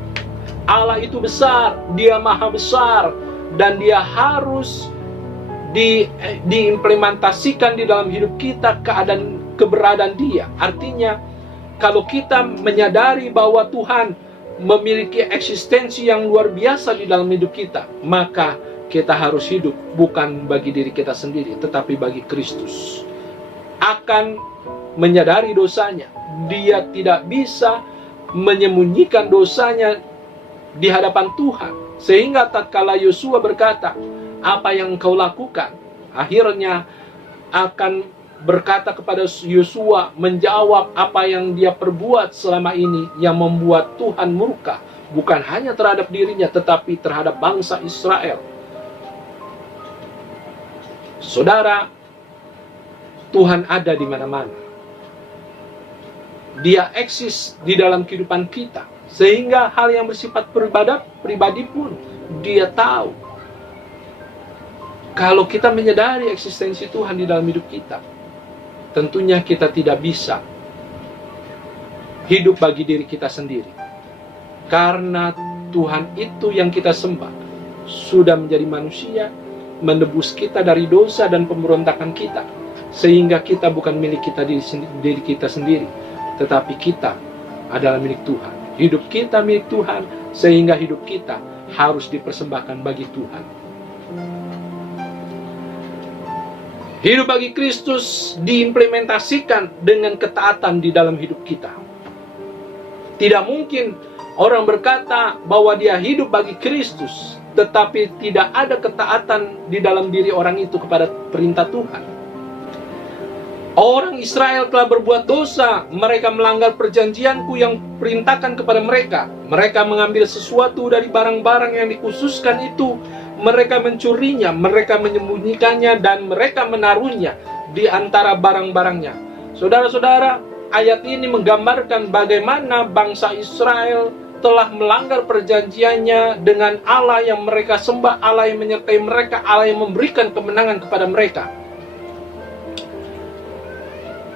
Allah itu besar, Dia maha besar, dan Dia harus diimplementasikan di dalam hidup kita keberadaan Dia. Artinya, kalau kita menyadari bahwa Tuhan memiliki eksistensi yang luar biasa di dalam hidup kita, maka kita harus hidup bukan bagi diri kita sendiri, tetapi bagi Kristus. Akan menyadari dosanya, dia tidak bisa menyembunyikan dosanya di hadapan Tuhan. Sehingga tatkala Yosua berkata, apa yang engkau lakukan? Akhirnya akan berkata kepada Yosua, menjawab apa yang dia perbuat selama ini yang membuat Tuhan murka, bukan hanya terhadap dirinya tetapi terhadap bangsa Israel. Saudara, Tuhan ada di mana-mana. Dia eksis di dalam kehidupan kita, sehingga hal yang bersifat pribadi pun Dia tahu. Kalau kita menyadari eksistensi Tuhan di dalam hidup kita, tentunya kita tidak bisa hidup bagi diri kita sendiri. Karena Tuhan itu yang kita sembah sudah menjadi manusia, menebus kita dari dosa dan pemberontakan kita, sehingga kita bukan milik kita diri kita sendiri, tetapi kita adalah milik Tuhan. Hidup kita milik Tuhan, sehingga hidup kita harus dipersembahkan bagi Tuhan. Hidup bagi Kristus diimplementasikan dengan ketaatan di dalam hidup kita. Tidak mungkin orang berkata bahwa dia hidup bagi Kristus, tetapi tidak ada ketaatan di dalam diri orang itu kepada perintah Tuhan. Orang Israel telah berbuat dosa, mereka melanggar perjanjianku yang perintahkan kepada mereka. Mereka mengambil sesuatu dari barang-barang yang dikhususkan itu, mereka mencurinya, mereka menyembunyikannya, dan mereka menaruhnya di antara barang-barangnya. Saudara-saudara, ayat ini menggambarkan bagaimana bangsa Israel telah melanggar perjanjiannya dengan Allah yang mereka sembah, Allah yang menyertai mereka, Allah yang memberikan kemenangan kepada mereka.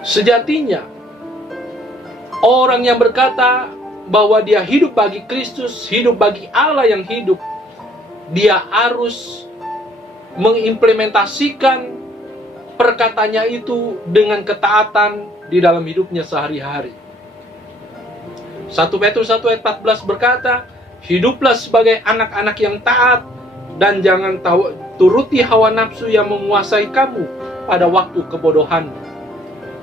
Sejatinya, orang yang berkata bahwa dia hidup bagi Kristus, hidup bagi Allah yang hidup, dia harus mengimplementasikan perkataannya itu dengan ketaatan di dalam hidupnya sehari-hari. 1 Petrus 1 ayat 14 berkata, hiduplah sebagai anak-anak yang taat dan jangan turuti hawa nafsu yang menguasai kamu pada waktu kebodohanmu.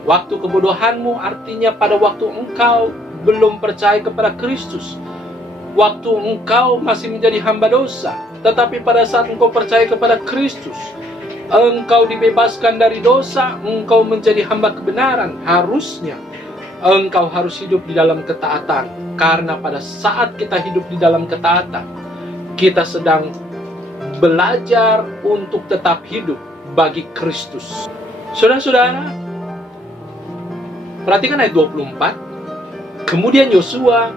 Waktu kebodohanmu artinya pada waktu engkau belum percaya kepada Kristus. Waktu engkau masih menjadi hamba dosa. Tetapi pada saat engkau percaya kepada Kristus, engkau dibebaskan dari dosa, engkau menjadi hamba kebenaran. Harusnya engkau harus hidup di dalam ketaatan. Karena pada saat kita hidup di dalam ketaatan, kita sedang belajar untuk tetap hidup bagi Kristus. Saudara-saudara, perhatikan ayat 24. Kemudian Yosua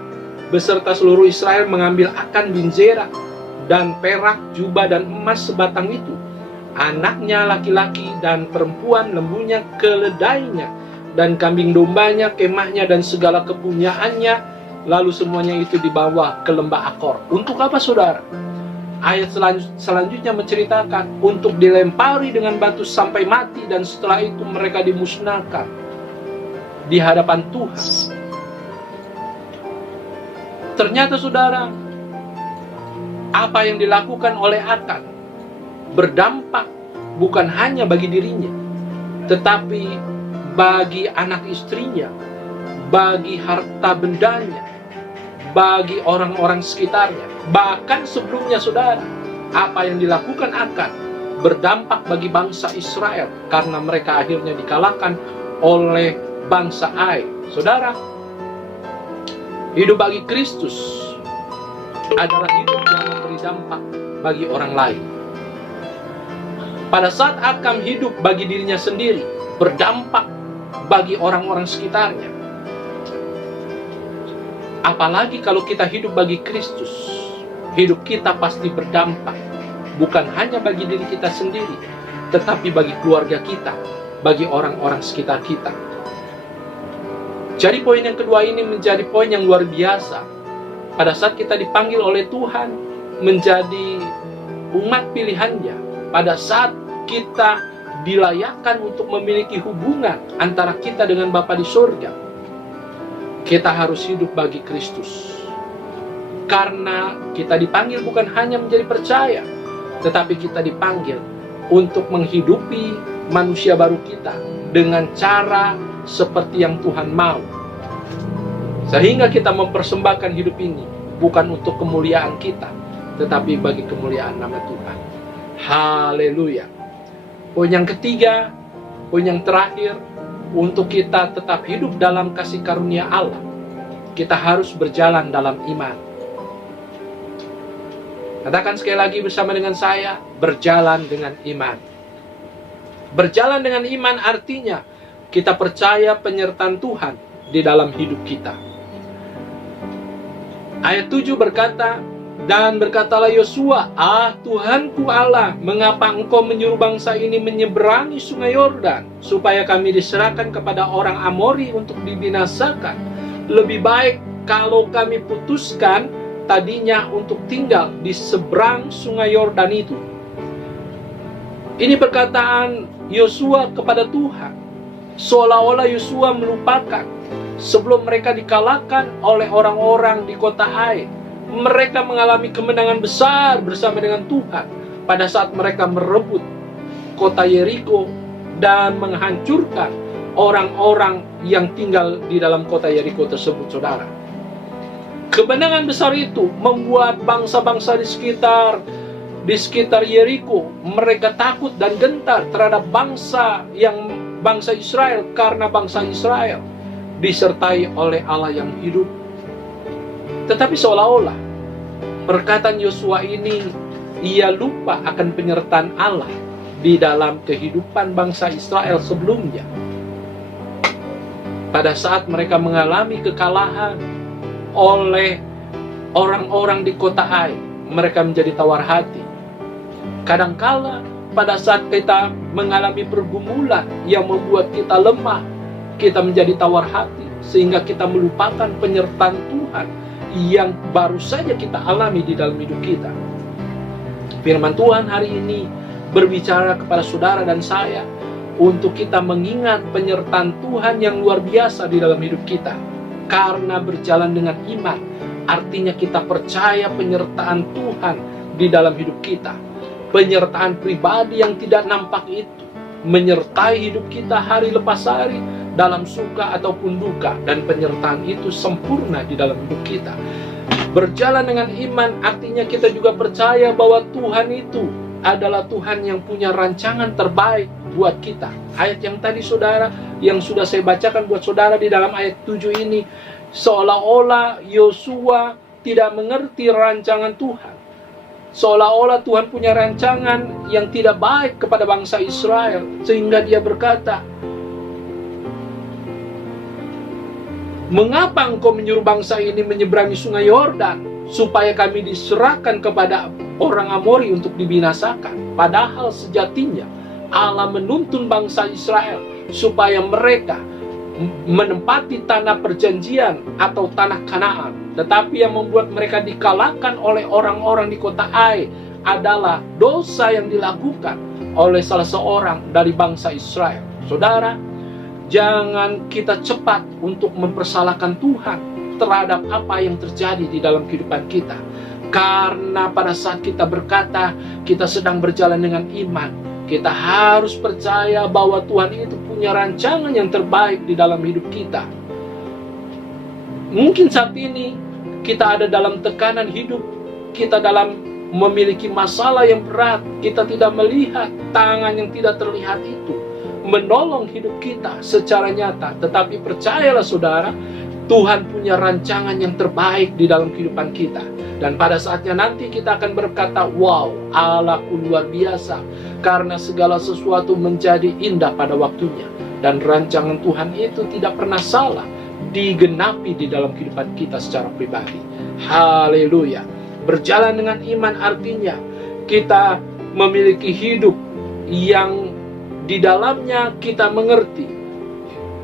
beserta seluruh Israel mengambil Akan bin Zerah dan perak, jubah dan emas sebatang itu, anaknya laki-laki dan perempuan, lembunya, keledainya, dan kambing dombanya, kemahnya, dan segala kepunyaannya, lalu semuanya itu dibawa ke lembah Akor. Untuk apa, saudara? Ayat selanjutnya menceritakan untuk dilempari dengan batu sampai mati, dan setelah itu mereka dimusnahkan di hadapan Tuhan. Ternyata, saudara, apa yang dilakukan oleh Akan berdampak bukan hanya bagi dirinya, tetapi bagi anak istrinya, bagi harta bendanya, bagi orang-orang sekitarnya. Bahkan sebelumnya, saudara, apa yang dilakukan Akan berdampak bagi bangsa Israel karena mereka akhirnya dikalahkan oleh bangsa Ai. Saudara, hidup bagi Kristus adalah hidup yang memberi dampak bagi orang lain. Pada saat Akam hidup bagi dirinya sendiri, berdampak bagi orang-orang sekitarnya. Apalagi kalau kita hidup bagi Kristus, hidup kita pasti berdampak, bukan hanya bagi diri kita sendiri, tetapi bagi keluarga kita, bagi orang-orang sekitar kita. Jadi poin yang kedua ini menjadi poin yang luar biasa. Pada saat kita dipanggil oleh Tuhan menjadi umat pilihannya, pada saat kita dilayakkan untuk memiliki hubungan antara kita dengan Bapa di surga, kita harus hidup bagi Kristus. Karena kita dipanggil bukan hanya menjadi percaya, tetapi kita dipanggil untuk menghidupi manusia baru kita dengan cara seperti yang Tuhan mau. Sehingga kita mempersembahkan hidup ini bukan untuk kemuliaan kita, tetapi bagi kemuliaan nama Tuhan. Haleluya. Poin yang ketiga, poin yang terakhir, untuk kita tetap hidup dalam kasih karunia Allah, kita harus berjalan dalam iman. Katakan sekali lagi bersama dengan saya, berjalan dengan iman. Berjalan dengan iman artinya kita percaya penyertaan Tuhan di dalam hidup kita. Ayat 7 berkata, dan berkatalah Yosua, Tuhanku Allah, mengapa engkau menyuruh bangsa ini menyeberangi sungai Yordan, supaya kami diserahkan kepada orang Amori untuk dibinasakan? Lebih baik kalau kami putuskan tadinya untuk tinggal di seberang sungai Yordan itu. Ini perkataan Yosua kepada Tuhan, seolah-olah Yosua melupakan sebelum mereka dikalahkan oleh orang-orang di kota Ai. Mereka mengalami kemenangan besar bersama dengan Tuhan pada saat mereka merebut kota Yeriko dan menghancurkan orang-orang yang tinggal di dalam kota Yeriko tersebut, saudara. Kemenangan besar itu membuat bangsa-bangsa di sekitar Yeriko, mereka takut dan gentar terhadap bangsa Israel, karena bangsa Israel disertai oleh Allah yang hidup. Tetapi seolah-olah perkataan Yosua ini, ia lupa akan penyertaan Allah di dalam kehidupan bangsa Israel sebelumnya. Pada saat mereka mengalami kekalahan oleh orang-orang di kota Ai, mereka menjadi tawar hati. Kadangkala pada saat kita mengalami pergumulan yang membuat kita lemah, kita menjadi tawar hati, sehingga kita melupakan penyertaan Tuhan yang baru saja kita alami di dalam hidup kita. Firman Tuhan hari ini berbicara kepada saudara dan saya untuk kita mengingat penyertaan Tuhan yang luar biasa di dalam hidup kita. Karena berjalan dengan iman, artinya kita percaya penyertaan Tuhan di dalam hidup kita. Penyertaan pribadi yang tidak nampak itu menyertai hidup kita hari lepas hari, dalam suka ataupun duka, dan penyertaan itu sempurna di dalam hidup kita. Berjalan dengan iman artinya kita juga percaya bahwa Tuhan itu adalah Tuhan yang punya rancangan terbaik buat kita. Ayat yang tadi saudara, yang sudah saya bacakan buat saudara di dalam ayat 7 ini, seolah-olah Yosua tidak mengerti rancangan Tuhan. Seolah-olah Tuhan punya rancangan yang tidak baik kepada bangsa Israel, sehingga dia berkata, mengapa engkau menyuruh bangsa ini menyeberangi sungai Yordan, supaya kami diserahkan kepada orang Amori untuk dibinasakan? Padahal sejatinya Allah menuntun bangsa Israel supaya mereka menempati tanah perjanjian atau tanah Kanaan. Tetapi yang membuat mereka dikalahkan oleh orang-orang di kota Ai adalah dosa yang dilakukan oleh salah seorang dari bangsa Israel. Saudara, jangan kita cepat untuk mempersalahkan Tuhan terhadap apa yang terjadi di dalam kehidupan kita. Karena pada saat kita berkata kita sedang berjalan dengan iman, kita harus percaya bahwa Tuhan itu punya rancangan yang terbaik di dalam hidup kita. Mungkin saat ini kita ada dalam tekanan hidup, kita dalam memiliki masalah yang berat, kita tidak melihat tangan yang tidak terlihat itu menolong hidup kita secara nyata. Tetapi percayalah saudara, Tuhan punya rancangan yang terbaik di dalam kehidupan kita. Dan pada saatnya nanti kita akan berkata, wow, Allahku luar biasa, karena segala sesuatu menjadi indah pada waktunya. Dan rancangan Tuhan itu tidak pernah salah, digenapi di dalam kehidupan kita secara pribadi. Haleluya. Berjalan dengan iman artinya kita memiliki hidup yang di dalamnya kita mengerti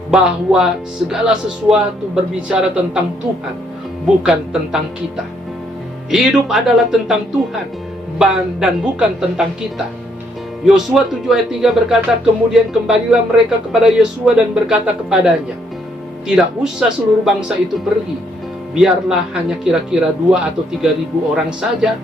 bahwa segala sesuatu berbicara tentang Tuhan, bukan tentang kita. Hidup adalah tentang Tuhan dan bukan tentang kita. Yosua 7 ayat 3 berkata, kemudian kembalilah mereka kepada Yosua dan berkata kepadanya, tidak usah seluruh bangsa itu pergi, biarlah hanya kira-kira 2 atau 3 ribu orang saja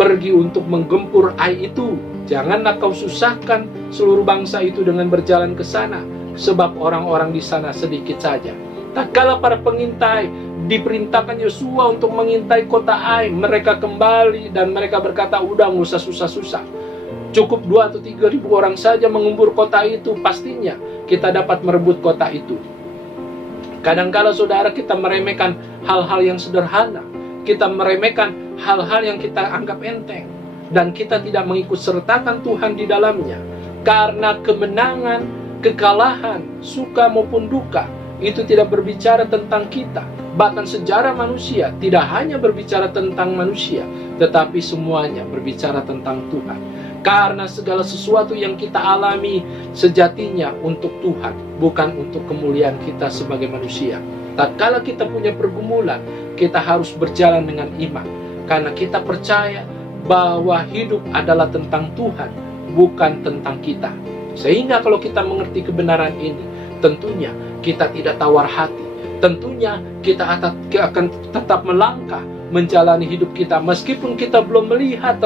pergi untuk menggempur Ai itu. Janganlah kau susahkan seluruh bangsa itu dengan berjalan ke sana, sebab orang-orang di sana sedikit saja. Tak kala para pengintai diperintahkan Yosua untuk mengintai kota Ai, mereka kembali dan mereka berkata, udah nggak usah susah-susah, cukup 2 atau 3 ribu orang saja mengembur kota itu, pastinya kita dapat merebut kota itu. Kadangkala saudara, kita meremehkan hal-hal yang sederhana, kita meremehkan hal-hal yang kita anggap enteng, dan kita tidak mengikut sertakan Tuhan di dalamnya. Karena kemenangan, kekalahan, suka maupun duka, itu tidak berbicara tentang kita. Bahkan sejarah manusia tidak hanya berbicara tentang manusia, tetapi semuanya berbicara tentang Tuhan. Karena segala sesuatu yang kita alami sejatinya untuk Tuhan, bukan untuk kemuliaan kita sebagai manusia. Tatkala kita punya pergumulan, kita harus berjalan dengan iman, karena kita percaya bahwa hidup adalah tentang Tuhan, bukan tentang kita. Sehingga kalau kita mengerti kebenaran ini, tentunya kita tidak tawar hati. Tentunya kita akan tetap melangkah menjalani hidup kita, meskipun kita belum melihat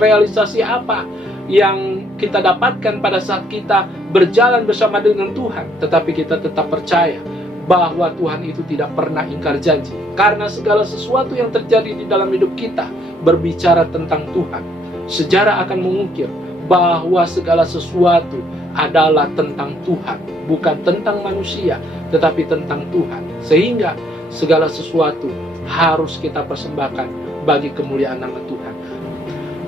realisasi apa yang kita dapatkan pada saat kita berjalan bersama dengan Tuhan. Tetapi kita tetap percaya bahwa Tuhan itu tidak pernah ingkar janji, karena segala sesuatu yang terjadi di dalam hidup kita berbicara tentang Tuhan. Sejarah akan mengukir bahwa segala sesuatu adalah tentang Tuhan, bukan tentang manusia, tetapi tentang Tuhan. Sehingga segala sesuatu harus kita persembahkan bagi kemuliaan nama Tuhan.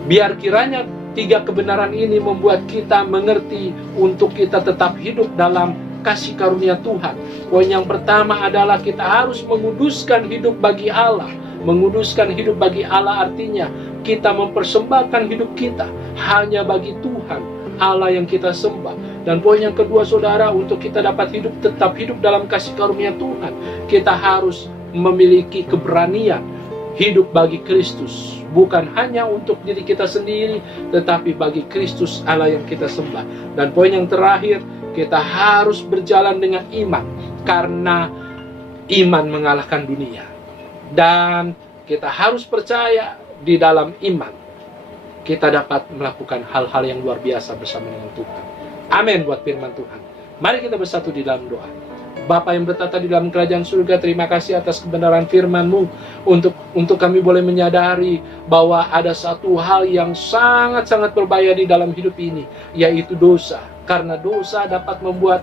Biar kiranya 3 kebenaran ini membuat kita mengerti untuk kita tetap hidup dalam kasih karunia Tuhan. Poin yang pertama adalah kita harus menguduskan hidup bagi Allah. Menguduskan hidup bagi Allah artinya kita mempersembahkan hidup kita hanya bagi Tuhan Allah yang kita sembah. Dan poin yang kedua saudara, untuk kita dapat tetap hidup dalam kasih karunia Tuhan, kita harus memiliki keberanian hidup bagi Kristus, bukan hanya untuk diri kita sendiri, tetapi bagi Kristus Allah yang kita sembah. Dan poin yang terakhir, kita harus berjalan dengan iman, karena iman mengalahkan dunia. Dan kita harus percaya di dalam iman kita dapat melakukan hal-hal yang luar biasa bersama dengan Tuhan. Amin buat firman Tuhan. Mari kita bersatu di dalam doa. Bapa yang bertata di dalam kerajaan surga, terima kasih atas kebenaran firman-Mu untuk kami boleh menyadari bahwa ada satu hal yang sangat-sangat berbahaya di dalam hidup ini, yaitu dosa. Karena dosa dapat membuat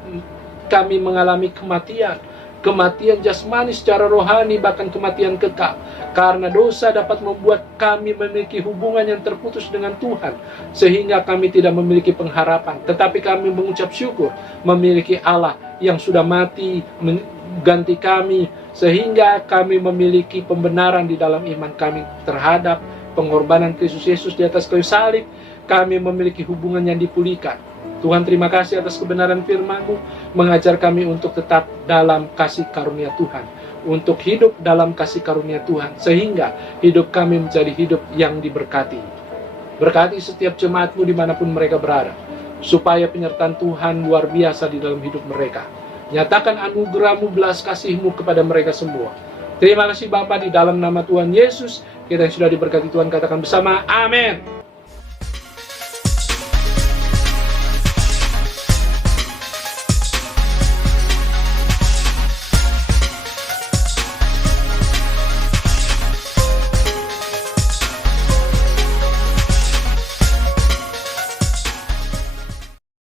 kami mengalami kematian jasmani secara rohani, bahkan kematian kekal. Karena dosa dapat membuat kami memiliki hubungan yang terputus dengan Tuhan, sehingga kami tidak memiliki pengharapan. Tetapi kami mengucap syukur memiliki Allah yang sudah mati mengganti kami, sehingga kami memiliki pembenaran di dalam iman kami terhadap pengorbanan Kristus Yesus di atas kayu salib. Kami memiliki hubungan yang dipulihkan. Tuhan, terima kasih atas kebenaran firman-Mu, mengajar kami untuk tetap dalam kasih karunia Tuhan, untuk hidup dalam kasih karunia Tuhan, sehingga hidup kami menjadi hidup yang diberkati. Berkati setiap jemaat-Mu dimanapun mereka berada, supaya penyertaan Tuhan luar biasa di dalam hidup mereka. Nyatakan anugerah-Mu, belas kasih-Mu kepada mereka semua. Terima kasih Bapa, di dalam nama Tuhan Yesus, kita yang sudah diberkati Tuhan katakan bersama, amin.